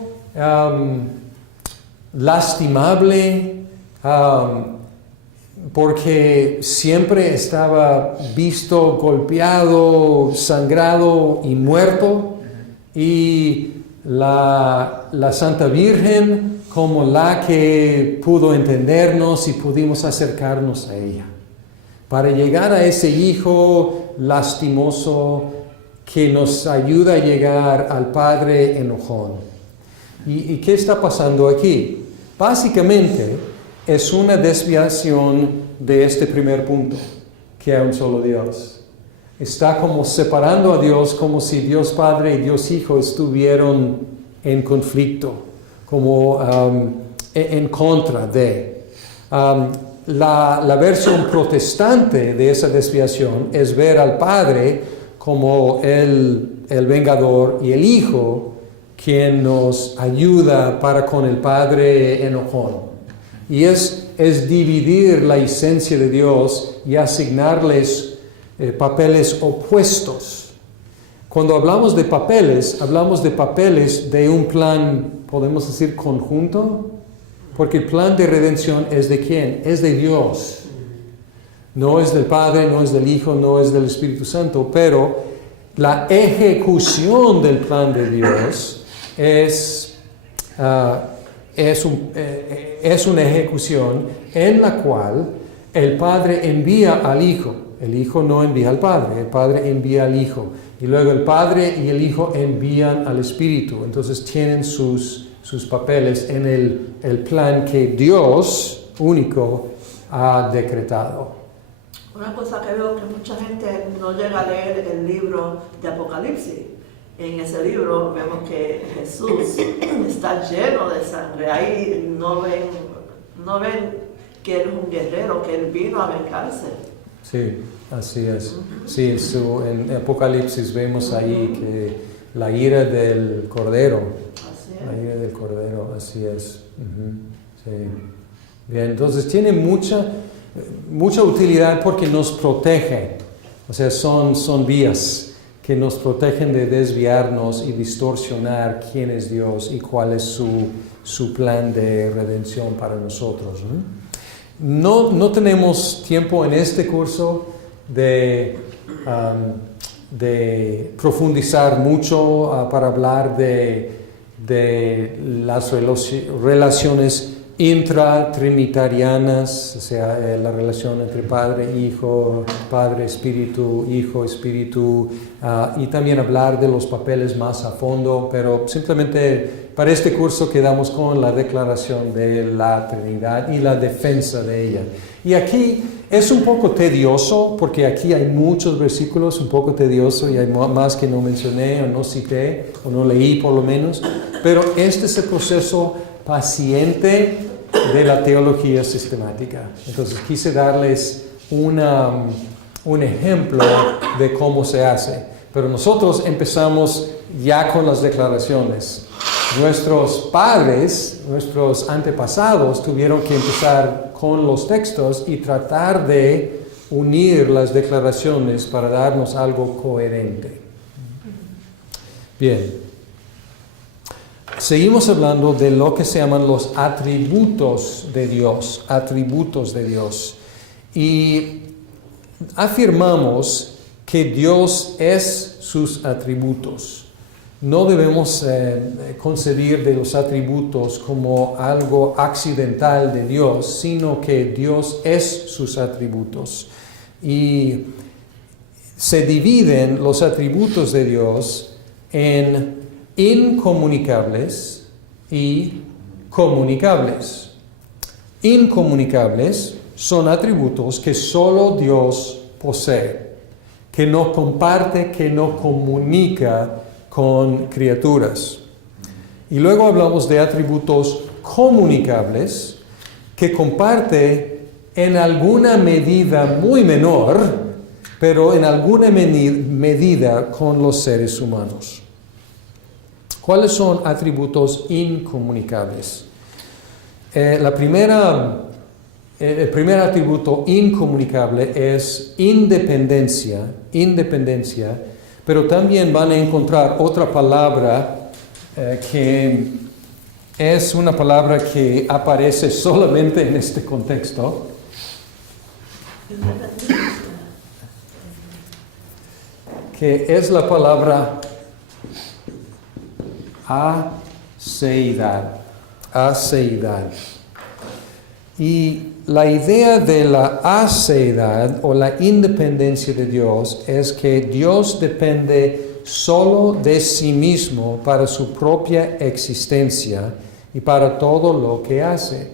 lastimable, porque siempre estaba visto golpeado, sangrado y muerto, y la Santa Virgen como la que pudo entendernos y pudimos acercarnos a ella, para llegar a ese Hijo lastimoso que nos ayuda a llegar al Padre enojón. ¿Y qué está pasando aquí? Básicamente, es una desviación de este primer punto, que hay un solo Dios. Está como separando a Dios, como si Dios Padre y Dios Hijo estuvieran en conflicto, como en contra de. La versión protestante de esa desviación es ver al Padre como el vengador y el Hijo quien nos ayuda para con el Padre enojón. Y es dividir la esencia de Dios y asignarles papeles opuestos. Cuando hablamos de papeles de un plan, podemos decir, conjunto, porque el plan de redención es ¿de quién? Es de Dios. No es del Padre, no es del Hijo, no es del Espíritu Santo, pero la ejecución del plan de Dios es una ejecución en la cual el Padre envía al Hijo. El Hijo no envía al Padre, el Padre envía al Hijo. Y luego el Padre y el Hijo envían al Espíritu. Entonces tienen sus papeles en el plan que Dios único ha decretado. Una cosa que veo que mucha gente no llega a leer el libro de Apocalipsis. En ese libro vemos que Jesús está lleno de sangre. Ahí no ven que él es un guerrero, que él vino a vengarse. Sí, así es. Sí, en Apocalipsis vemos ahí que la ira del Cordero. Así es. La ira del Cordero, así es. Sí. Bien, entonces tiene mucha utilidad porque nos protege. O sea, son vías que nos protegen de desviarnos y distorsionar quién es Dios y cuál es su plan de redención para nosotros. No tenemos tiempo en este curso de profundizar mucho para hablar de las relaciones intratrinitarianas, o sea, la relación entre Padre, Hijo, Padre, Espíritu, Hijo, Espíritu, y también hablar de los papeles más a fondo, pero simplemente para este curso quedamos con la declaración de la Trinidad y la defensa de ella. Y aquí es un poco tedioso, porque aquí hay muchos versículos, un poco tedioso, y hay más que no mencioné o no cité, o no leí por lo menos, pero este es el proceso paciente de la teología sistemática. Entonces quise darles un ejemplo de cómo se hace. Pero nosotros empezamos ya con las declaraciones. Nuestros padres, nuestros antepasados tuvieron que empezar con los textos y tratar de unir las declaraciones para darnos algo coherente. Bien. Seguimos hablando de lo que se llaman los atributos de Dios, y afirmamos que Dios es sus atributos. No debemos concebir de los atributos como algo accidental de Dios, sino que Dios es sus atributos. Y se dividen los atributos de Dios en incomunicables y comunicables. Incomunicables son atributos que solo Dios posee, que no comparte, que no comunica con criaturas. Y luego hablamos de atributos comunicables que comparte en alguna medida muy menor, pero en alguna medida con los seres humanos. ¿Cuáles son atributos incomunicables? El primer atributo incomunicable es independencia, pero también van a encontrar otra palabra que es una palabra que aparece solamente en este contexto. Que es la palabra aceidad. Y la idea de la aceidad o la independencia de Dios es que Dios depende solo de sí mismo para su propia existencia y para todo lo que hace.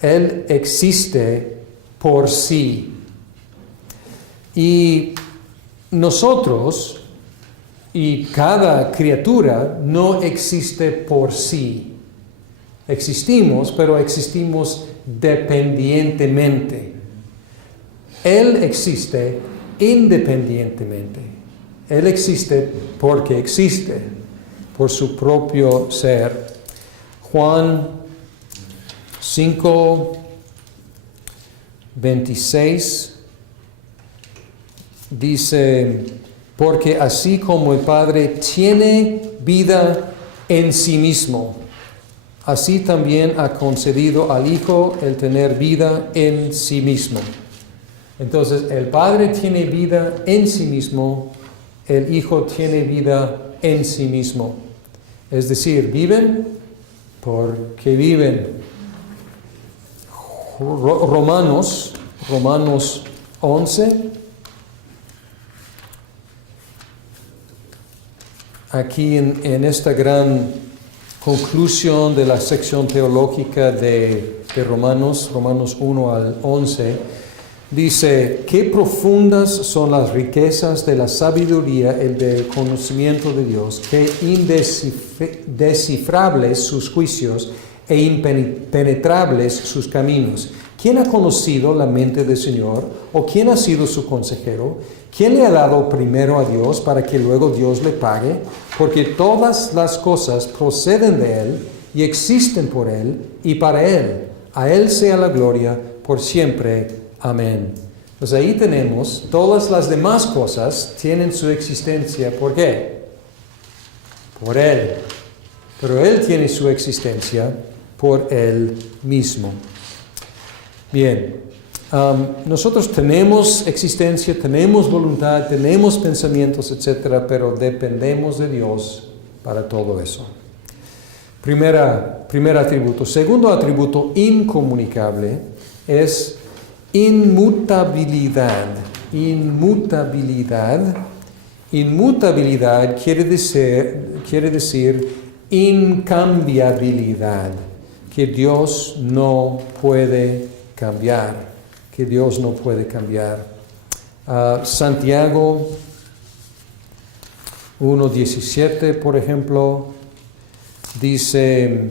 Él existe por sí. Y nosotros y cada criatura no existe por sí. Existimos, pero existimos dependientemente. Él existe independientemente. Él existe porque existe, por su propio ser. Juan 5:26 dice: porque así como el Padre tiene vida en sí mismo, así también ha concedido al Hijo el tener vida en sí mismo. Entonces, el Padre tiene vida en sí mismo, el Hijo tiene vida en sí mismo. Es decir, viven porque viven. Romanos 11. Aquí en esta gran conclusión de la sección teológica de Romanos 1 al 11, dice: qué profundas son las riquezas de la sabiduría y del conocimiento de Dios, qué indescifrables sus juicios e impenetrables sus caminos. ¿Quién ha conocido la mente del Señor? ¿O quién ha sido su consejero? ¿Quién le ha dado primero a Dios para que luego Dios le pague? Porque todas las cosas proceden de Él y existen por Él y para Él. A Él sea la gloria por siempre. Amén. Pues ahí tenemos, todas las demás cosas tienen su existencia. ¿Por qué? Por Él. Pero Él tiene su existencia por Él mismo. Bien, nosotros tenemos existencia, tenemos voluntad, tenemos pensamientos, etc., pero dependemos de Dios para todo eso. Primer atributo. Segundo atributo incomunicable es inmutabilidad. Inmutabilidad quiere decir incambiabilidad, que Dios no puede cambiar. Santiago 1:17, por ejemplo, dice: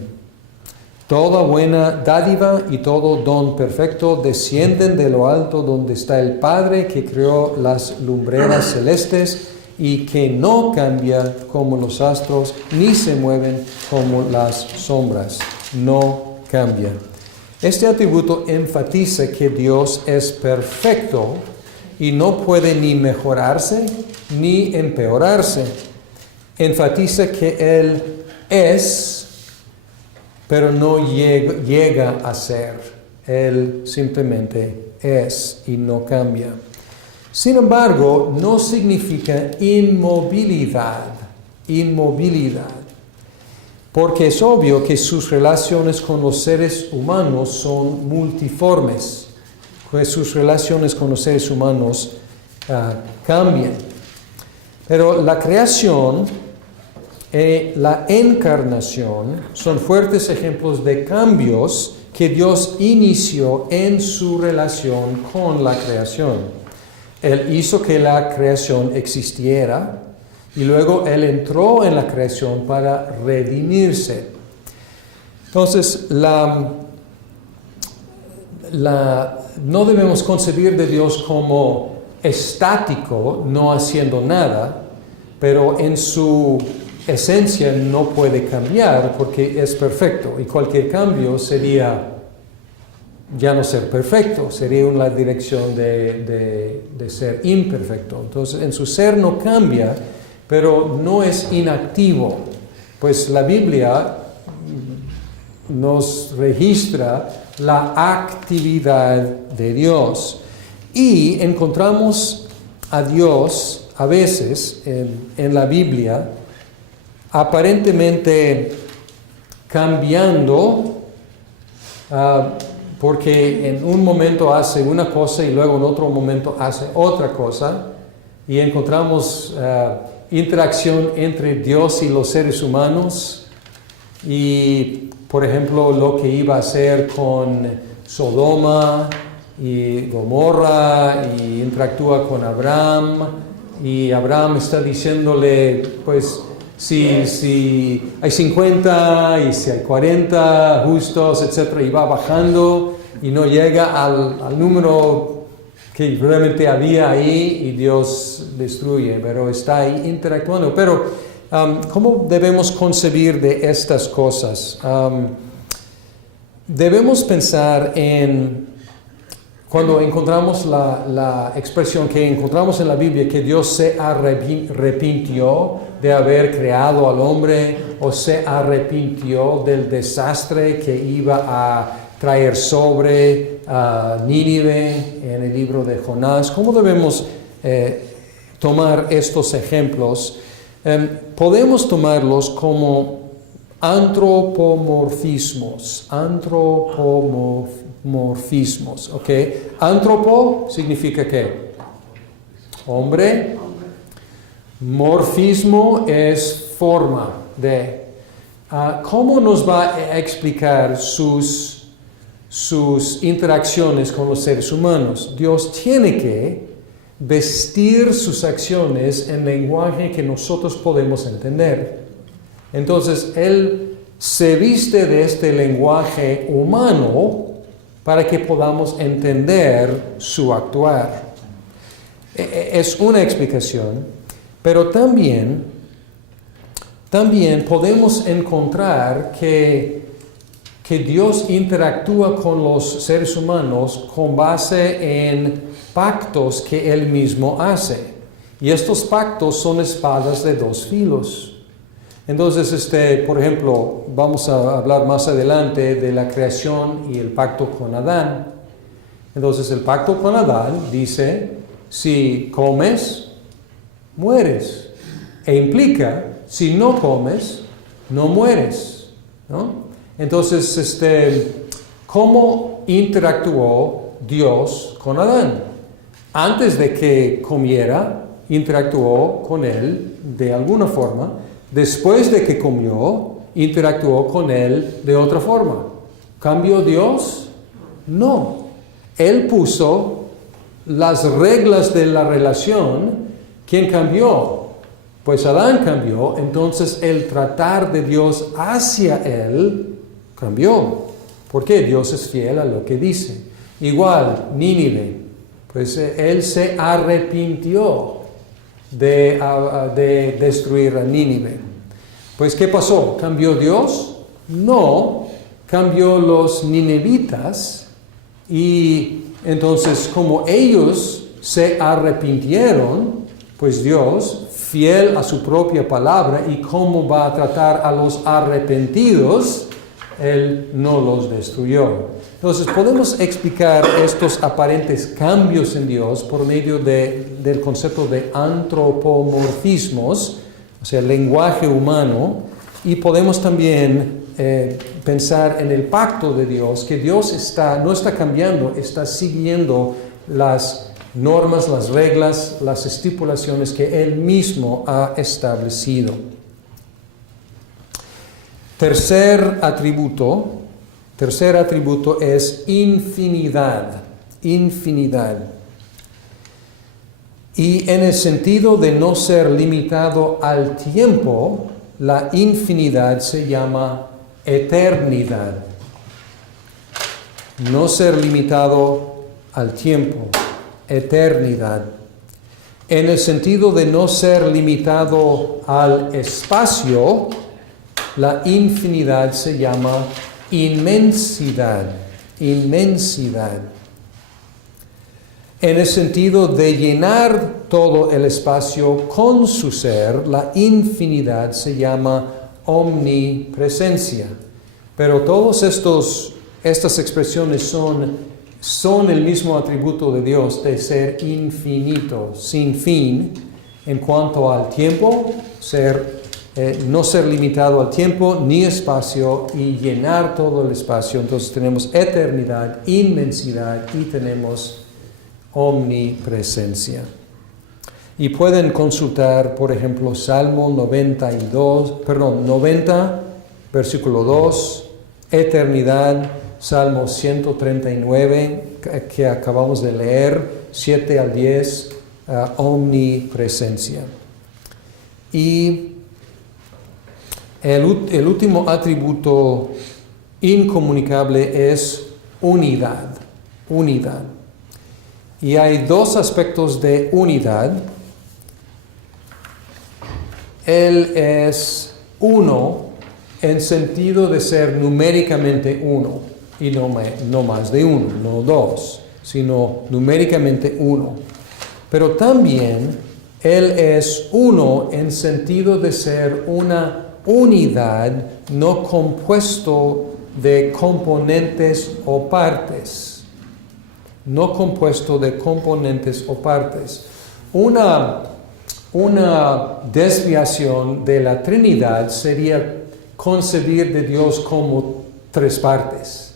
toda buena dádiva y todo don perfecto descienden de lo alto, donde está el Padre que creó las lumbreras celestes y que no cambia como los astros, ni se mueven como las sombras. No cambia. Este atributo enfatiza que Dios es perfecto y no puede ni mejorarse ni empeorarse. Enfatiza que Él es, pero no llega a ser. Él simplemente es y no cambia. Sin embargo, no significa inmovilidad, porque es obvio que sus relaciones con los seres humanos son multiformes, pues sus relaciones con los seres humanos cambian. Pero la creación y la encarnación son fuertes ejemplos de cambios que Dios inició en su relación con la creación. Él hizo que la creación existiera y luego Él entró en la creación para redimirse. Entonces, no debemos concebir de Dios como estático, no haciendo nada, pero en su esencia no puede cambiar porque es perfecto y cualquier cambio sería ya no ser perfecto, sería en la dirección de ser imperfecto. Entonces, en su ser no cambia, pero no es inactivo, pues la Biblia nos registra la actividad de Dios y encontramos a Dios a veces en la Biblia aparentemente cambiando, porque en un momento hace una cosa y luego en otro momento hace otra cosa, y encontramos interacción entre Dios y los seres humanos, y por ejemplo lo que iba a hacer con Sodoma y Gomorra, y interactúa con Abraham, y Abraham está diciéndole, pues, si hay 50 y si hay 40 justos, etc., y va bajando y no llega al número que realmente había ahí y Dios destruye, pero está ahí interactuando. Pero, ¿cómo debemos concebir de estas cosas? Debemos pensar en cuando encontramos la expresión que encontramos en la Biblia, que Dios se arrepintió de haber creado al hombre, o se arrepintió del desastre que iba a traer sobre Nínive en el libro de Jonás. ¿Cómo debemos tomar estos ejemplos? Podemos tomarlos como antropomorfismos, ¿ok? Antropo significa ¿qué? Hombre. Morfismo es forma de. ¿Cómo nos va a explicar sus interacciones con los seres humanos? Dios tiene que vestir sus acciones en lenguaje que nosotros podemos entender. Entonces, Él se viste de este lenguaje humano para que podamos entender su actuar. Es una explicación. Pero también podemos encontrar que Dios interactúa con los seres humanos con base en pactos que Él mismo hace. Y estos pactos son espadas de dos filos. Entonces, por ejemplo, vamos a hablar más adelante de la creación y el pacto con Adán. Entonces, el pacto con Adán dice, si comes, mueres, e implica, si no comes, no mueres, ¿no? Entonces, ¿cómo interactuó Dios con Adán? Antes de que comiera, interactuó con él de alguna forma. Después de que comió, interactuó con él de otra forma. ¿Cambió Dios? No. Él puso las reglas de la relación. ¿Quién cambió? Pues Adán cambió, entonces el tratar de Dios hacia él cambió. ¿Por qué? Dios es fiel a lo que dice. Igual, Nínive, pues él se arrepintió de destruir a Nínive. Pues ¿qué pasó? ¿Cambió Dios? No, cambió los ninivitas, y entonces como ellos se arrepintieron, pues Dios, fiel a su propia palabra y cómo va a tratar a los arrepentidos, Él no los destruyó. Entonces podemos explicar estos aparentes cambios en Dios por medio del concepto de antropomorfismos, o sea, el lenguaje humano, y podemos también pensar en el pacto de Dios, que Dios no está cambiando, está siguiendo las normas, las reglas, las estipulaciones que Él mismo ha establecido. Tercer atributo es infinidad. Infinidad. Y en el sentido de no ser limitado al tiempo, la infinidad se llama eternidad. No ser limitado al tiempo, eternidad. En el sentido de no ser limitado al espacio, la infinidad se llama inmensidad. Inmensidad. En el sentido de llenar todo el espacio con su ser, la infinidad se llama omnipresencia. Pero todas estas expresiones son el mismo atributo de Dios de ser infinito, sin fin, en cuanto al tiempo, no ser limitado al tiempo ni espacio y llenar todo el espacio. Entonces tenemos eternidad, inmensidad y tenemos omnipresencia. Y pueden consultar, por ejemplo, Salmo 90, versículo 2, eternidad, Salmo 139, que acabamos de leer, 7 al 10, omnipresencia. Y el último atributo incomunicable es unidad. Unidad. Y hay dos aspectos de unidad. Él es uno en sentido de ser numéricamente uno, y no más de uno, no dos, sino numéricamente uno. Pero también Él es uno en sentido de ser una unidad no compuesto de componentes o partes. No compuesto de componentes o partes. Una desviación de la Trinidad sería concebir de Dios como tres partes.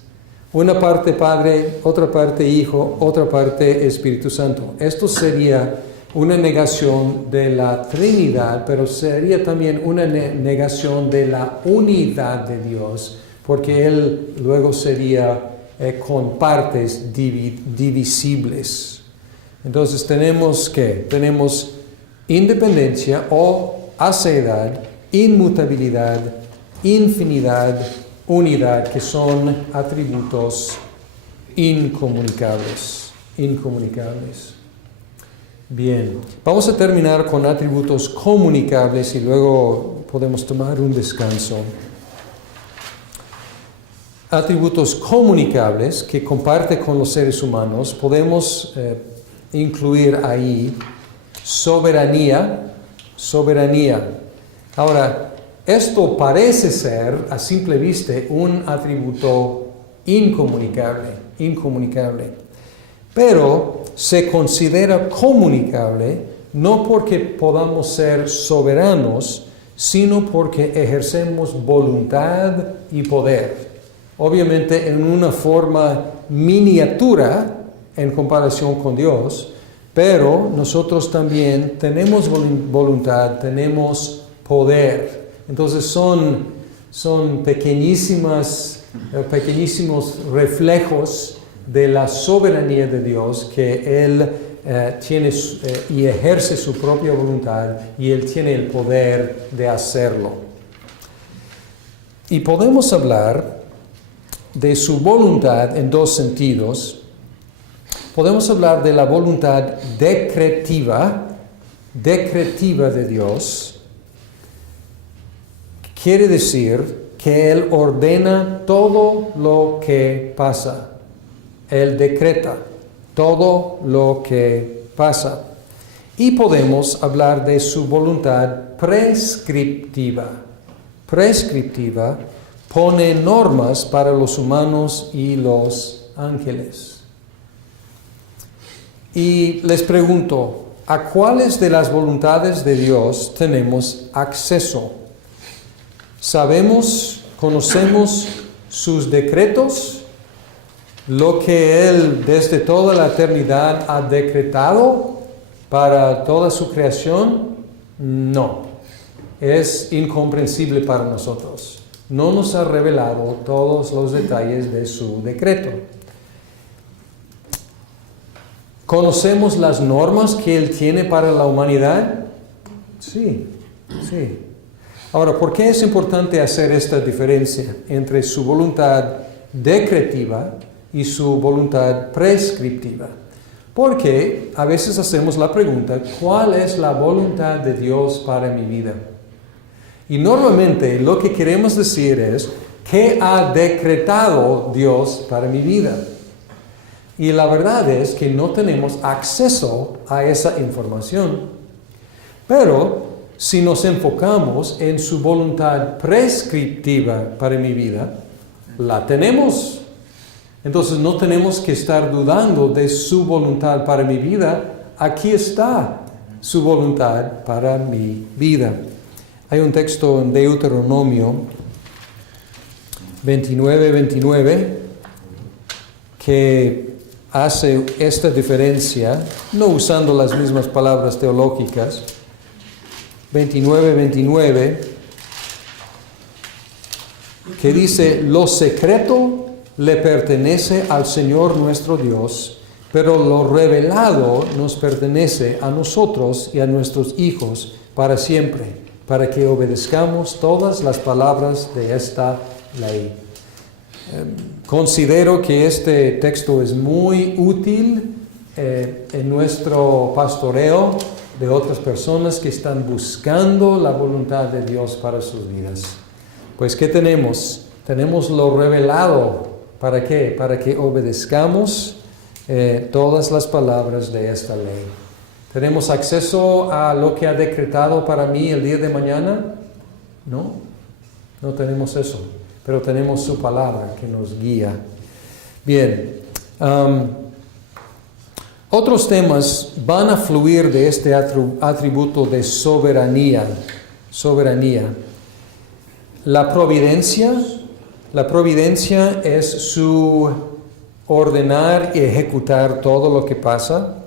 Una parte Padre, otra parte Hijo, otra parte Espíritu Santo. Esto sería una negación de la Trinidad, pero sería también una negación de la unidad de Dios, porque Él luego sería con partes divisibles. Entonces tenemos independencia o aceidad, inmutabilidad, infinidad, unidad, que son atributos incomunicables. Bien, vamos a terminar con atributos comunicables y luego podemos tomar un descanso. Atributos comunicables que comparte con los seres humanos, podemos incluir ahí soberanía. Ahora, esto parece ser, a simple vista, un atributo incomunicable, pero se considera comunicable no porque podamos ser soberanos, sino porque ejercemos voluntad y poder. Obviamente en una forma miniatura en comparación con Dios, pero nosotros también tenemos voluntad, tenemos poder. Entonces son pequeñísimos reflejos de la soberanía de Dios, que Él tiene y ejerce su propia voluntad y Él tiene el poder de hacerlo. Y podemos hablar de su voluntad en dos sentidos. Podemos hablar de la voluntad decretiva de Dios. Quiere decir que Él ordena todo lo que pasa. Él decreta todo lo que pasa. Y podemos hablar de su voluntad prescriptiva, pone normas para los humanos y los ángeles. Y les pregunto, ¿a cuáles de las voluntades de Dios tenemos acceso? ¿Sabemos, conocemos sus decretos? ¿Lo que Él desde toda la eternidad ha decretado para toda su creación? No. Es incomprensible para nosotros. No nos ha revelado todos los detalles de su decreto. ¿Conocemos las normas que Él tiene para la humanidad? Sí, sí. Ahora, ¿por qué es importante hacer esta diferencia entre su voluntad decretiva y su voluntad prescriptiva? Porque a veces hacemos la pregunta, ¿cuál es la voluntad de Dios para mi vida? Y normalmente lo que queremos decir es, ¿qué ha decretado Dios para mi vida? Y la verdad es que no tenemos acceso a esa información. Pero si nos enfocamos en su voluntad prescriptiva para mi vida, la tenemos. Entonces no tenemos que estar dudando de su voluntad para mi vida. Aquí está su voluntad para mi vida. Hay un texto en Deuteronomio 29:29 que hace esta diferencia, no usando las mismas palabras teológicas. 29:29 que dice, lo secreto le pertenece al Señor nuestro Dios, pero lo revelado nos pertenece a nosotros y a nuestros hijos para siempre, para que obedezcamos todas las palabras de esta ley. Considero que este texto es muy útil en nuestro pastoreo de otras personas que están buscando la voluntad de Dios para sus vidas. Pues, ¿qué tenemos? Tenemos lo revelado. ¿Para qué? Para que obedezcamos todas las palabras de esta ley. ¿Tenemos acceso a lo que ha decretado para mí el día de mañana? No, no tenemos eso, pero tenemos su palabra que nos guía. Bien, otros temas van a fluir de este atributo de soberanía. La providencia es su ordenar y ejecutar todo lo que pasa.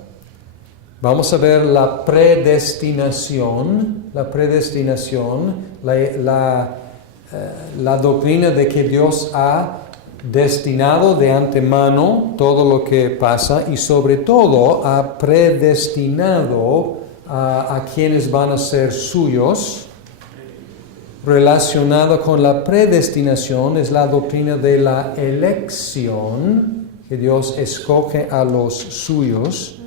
Vamos a ver la predestinación, la doctrina de que Dios ha destinado de antemano todo lo que pasa y sobre todo ha predestinado a quienes van a ser suyos. Relacionado con la predestinación es la doctrina de la elección, que Dios escoge a los suyos.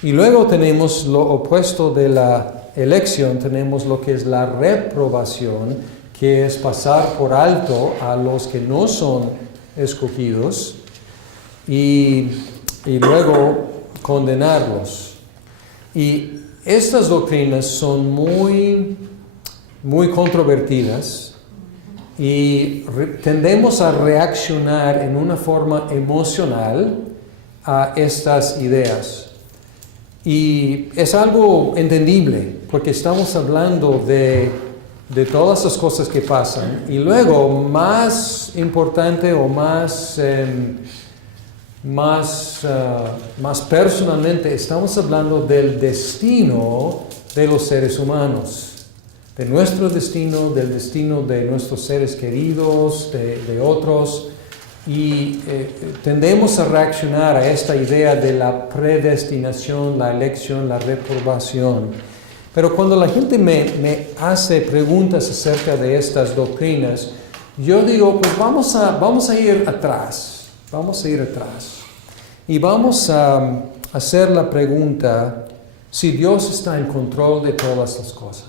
Y luego tenemos lo opuesto de la elección, tenemos lo que es la reprobación, que es pasar por alto a los que no son escogidos y luego condenarlos. Y estas doctrinas son muy controvertidas y tendemos a reaccionar en una forma emocional a estas ideas. Y es algo entendible, porque estamos hablando de todas las cosas que pasan. Y luego, más importante o más personalmente, estamos hablando del destino de los seres humanos. De nuestro destino, del destino de nuestros seres queridos, de otros. Y tendemos a reaccionar a esta idea de la predestinación, la elección, la reprobación. Pero cuando la gente me hace preguntas acerca de estas doctrinas, yo digo, pues vamos a ir atrás. Y vamos a hacer la pregunta, si Dios está en control de todas las cosas,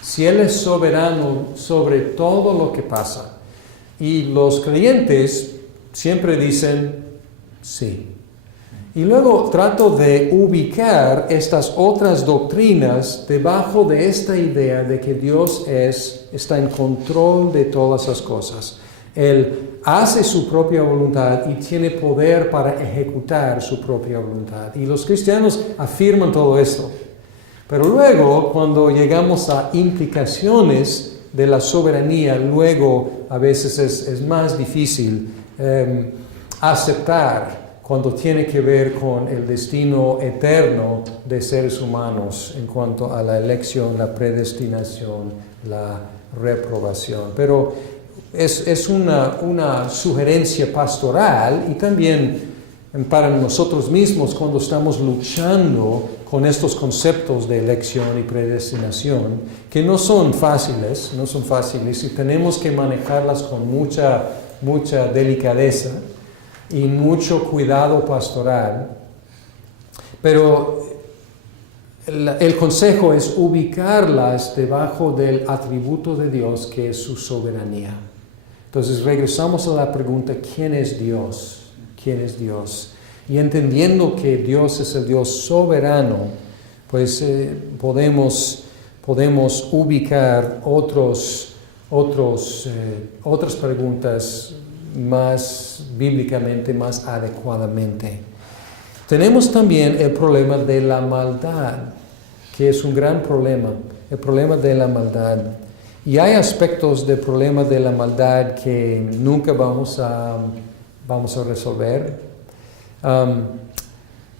si Él es soberano sobre todo lo que pasa. Y los creyentes siempre dicen sí. Y luego trato de ubicar estas otras doctrinas debajo de esta idea de que Dios está en control de todas las cosas. Él hace su propia voluntad y tiene poder para ejecutar su propia voluntad. Y los cristianos afirman todo esto. Pero luego, cuando llegamos a implicaciones de la soberanía, luego a veces es más difícil aceptar cuando tiene que ver con el destino eterno de seres humanos en cuanto a la elección, la predestinación, la reprobación. Pero es una sugerencia pastoral y también para nosotros mismos cuando estamos luchando con estos conceptos de elección y predestinación, que no son fáciles y tenemos que manejarlas con mucha delicadeza y mucho cuidado pastoral. Pero el consejo es ubicarlas debajo del atributo de Dios, que es su soberanía. Entonces regresamos a la pregunta, ¿quién es Dios? ¿Quién es Dios? Y entendiendo que Dios es el Dios soberano, pues podemos ubicar otras preguntas más bíblicamente, más adecuadamente. Tenemos también el problema de la maldad, que es un gran problema, el problema de la maldad. Y hay aspectos del problema de la maldad que nunca vamos a resolver.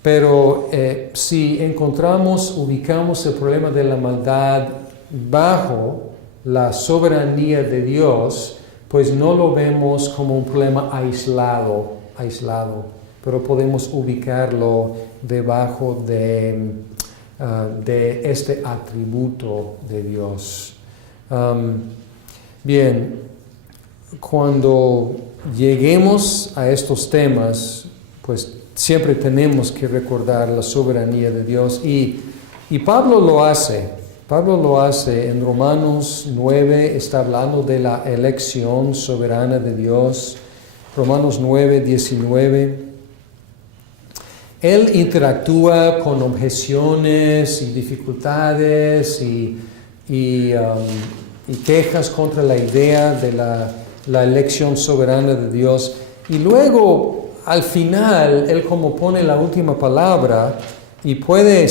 Pero si ubicamos el problema de la maldad bajo la soberanía de Dios, pues no lo vemos como un problema aislado, pero podemos ubicarlo debajo de este atributo de Dios. Bien, cuando lleguemos a estos temas, pues siempre tenemos que recordar la soberanía de Dios y Pablo lo hace. En Romanos 9, está hablando de la elección soberana de Dios. Romanos 9, 19. Él interactúa con objeciones y dificultades y quejas contra la idea de la elección soberana de Dios. Y luego, al final, él como pone la última palabra, y puede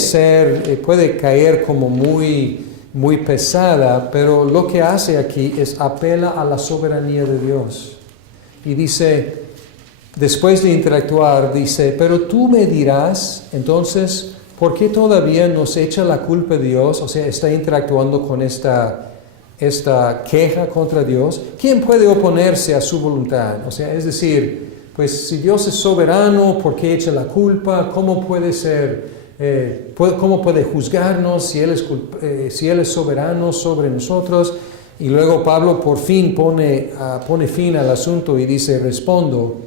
caer como muy pesada, pero lo que hace aquí es apela a la soberanía de Dios. Y dice, después de interactuar, dice, pero tú me dirás, entonces, ¿por qué todavía nos echa la culpa Dios? O sea, está interactuando con esta queja contra Dios. ¿Quién puede oponerse a su voluntad? O sea, es decir, pues si Dios es soberano, ¿por qué echa la culpa? ¿Cómo puede ser? ¿Cómo puede juzgarnos si Él es soberano sobre nosotros? Y luego Pablo por fin pone fin al asunto y dice, respondo,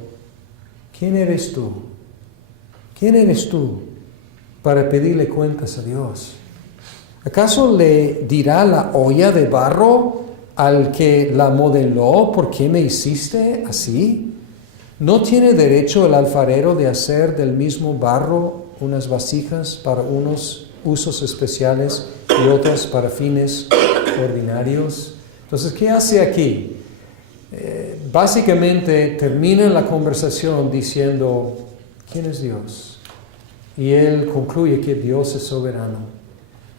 ¿quién eres tú? ¿Quién eres tú para pedirle cuentas a Dios? ¿Acaso le dirá la olla de barro al que la modeló, ¿por qué me hiciste así? ¿No tiene derecho el alfarero de hacer del mismo barro unas vasijas para unos usos especiales y otras para fines ordinarios? Entonces, ¿qué hace aquí? Básicamente termina la conversación diciendo, ¿quién es Dios? Y él concluye que Dios es soberano.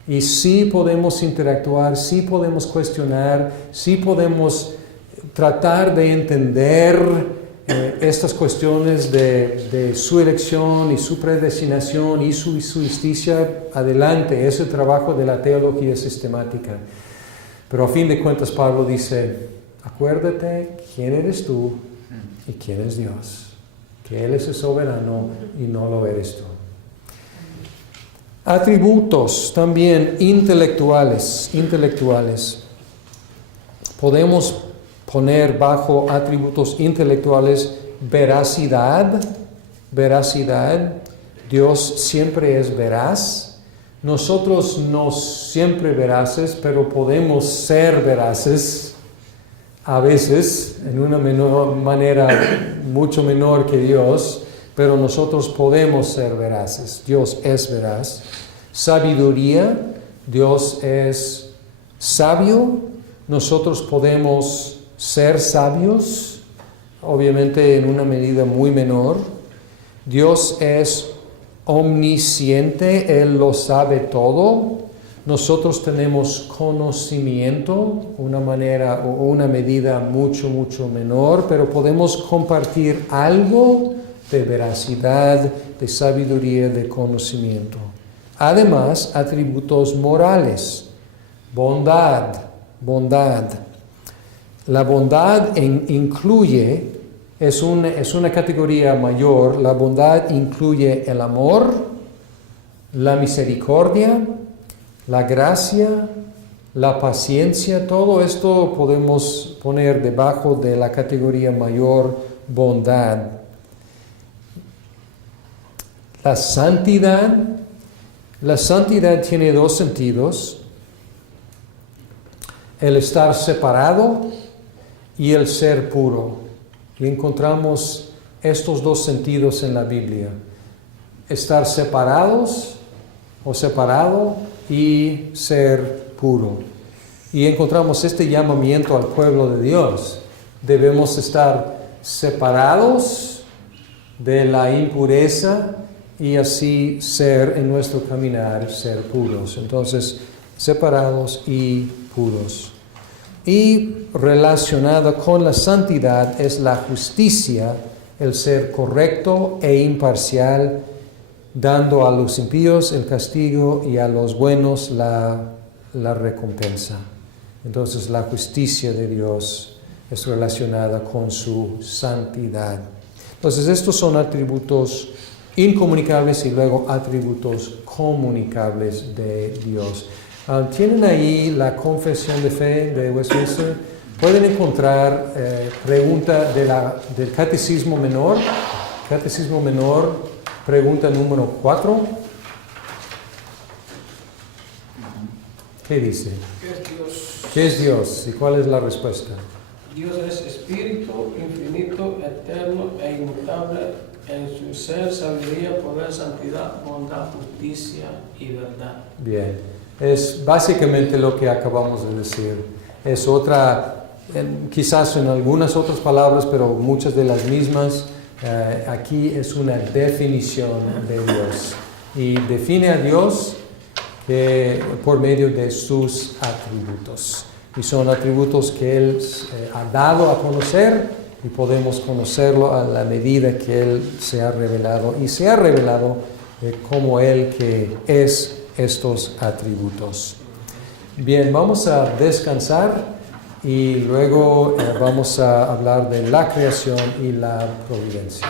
Y sí podemos interactuar, sí podemos cuestionar, sí podemos tratar de entender estas cuestiones de su elección y su predestinación y su justicia. Adelante, es el trabajo de la teología sistemática. Pero a fin de cuentas Pablo dice, acuérdate quién eres tú y quién es Dios, que Él es el soberano y no lo eres tú. Atributos también intelectuales. Podemos poner bajo atributos intelectuales veracidad. Dios siempre es veraz. Nosotros no siempre veraces, pero podemos ser veraces a veces, en una manera mucho menor que Dios, pero nosotros podemos ser veraces. Dios es veraz. Sabiduría, Dios es sabio. Nosotros podemos ser sabios. obviamente en una medida muy menor. Dios es omnisciente, Él lo sabe todo. Nosotros tenemos conocimiento, una manera o una medida mucho, mucho menor, pero podemos compartir algo de veracidad, de sabiduría, de conocimiento. Además, atributos morales, bondad. La bondad incluye, es una categoría mayor, la bondad incluye el amor, la misericordia, la gracia, la paciencia. Todo esto podemos poner debajo de la categoría mayor, bondad. La santidad tiene dos sentidos: el estar separado y el ser puro. Y encontramos estos dos sentidos en la Biblia: estar separados o separado y ser puro. Y encontramos este llamamiento al pueblo de Dios. Debemos estar separados de la impureza y así ser, en nuestro caminar, ser puros. Entonces, separados y puros. Y relacionada con la santidad es la justicia, el ser correcto e imparcial, dando a los impíos el castigo y a los buenos la recompensa. Entonces la justicia de Dios es relacionada con su santidad. Entonces estos son atributos incomunicables y luego atributos comunicables de Dios. ¿Tienen ahí la confesión de fe de Westminster? Pueden encontrar pregunta del Catecismo Menor. Catecismo Menor, pregunta número 4. ¿Qué dice? ¿Qué es Dios? ¿Qué es Dios? ¿Y cuál es la respuesta? Dios es espíritu, infinito, eterno e inmutable en su ser, sabiduría, poder, santidad, bondad, justicia y verdad. Bien, es básicamente lo que acabamos de decir. Es otra, quizás en algunas otras palabras, pero muchas de las mismas. Aquí es una definición de Dios. Y define a Dios por medio de sus atributos. Y son atributos que Él ha dado a conocer y podemos conocerlo a la medida que Él se ha revelado. Y se ha revelado como Él que es estos atributos. Bien, vamos a descansar y luego vamos a hablar de la creación y la providencia.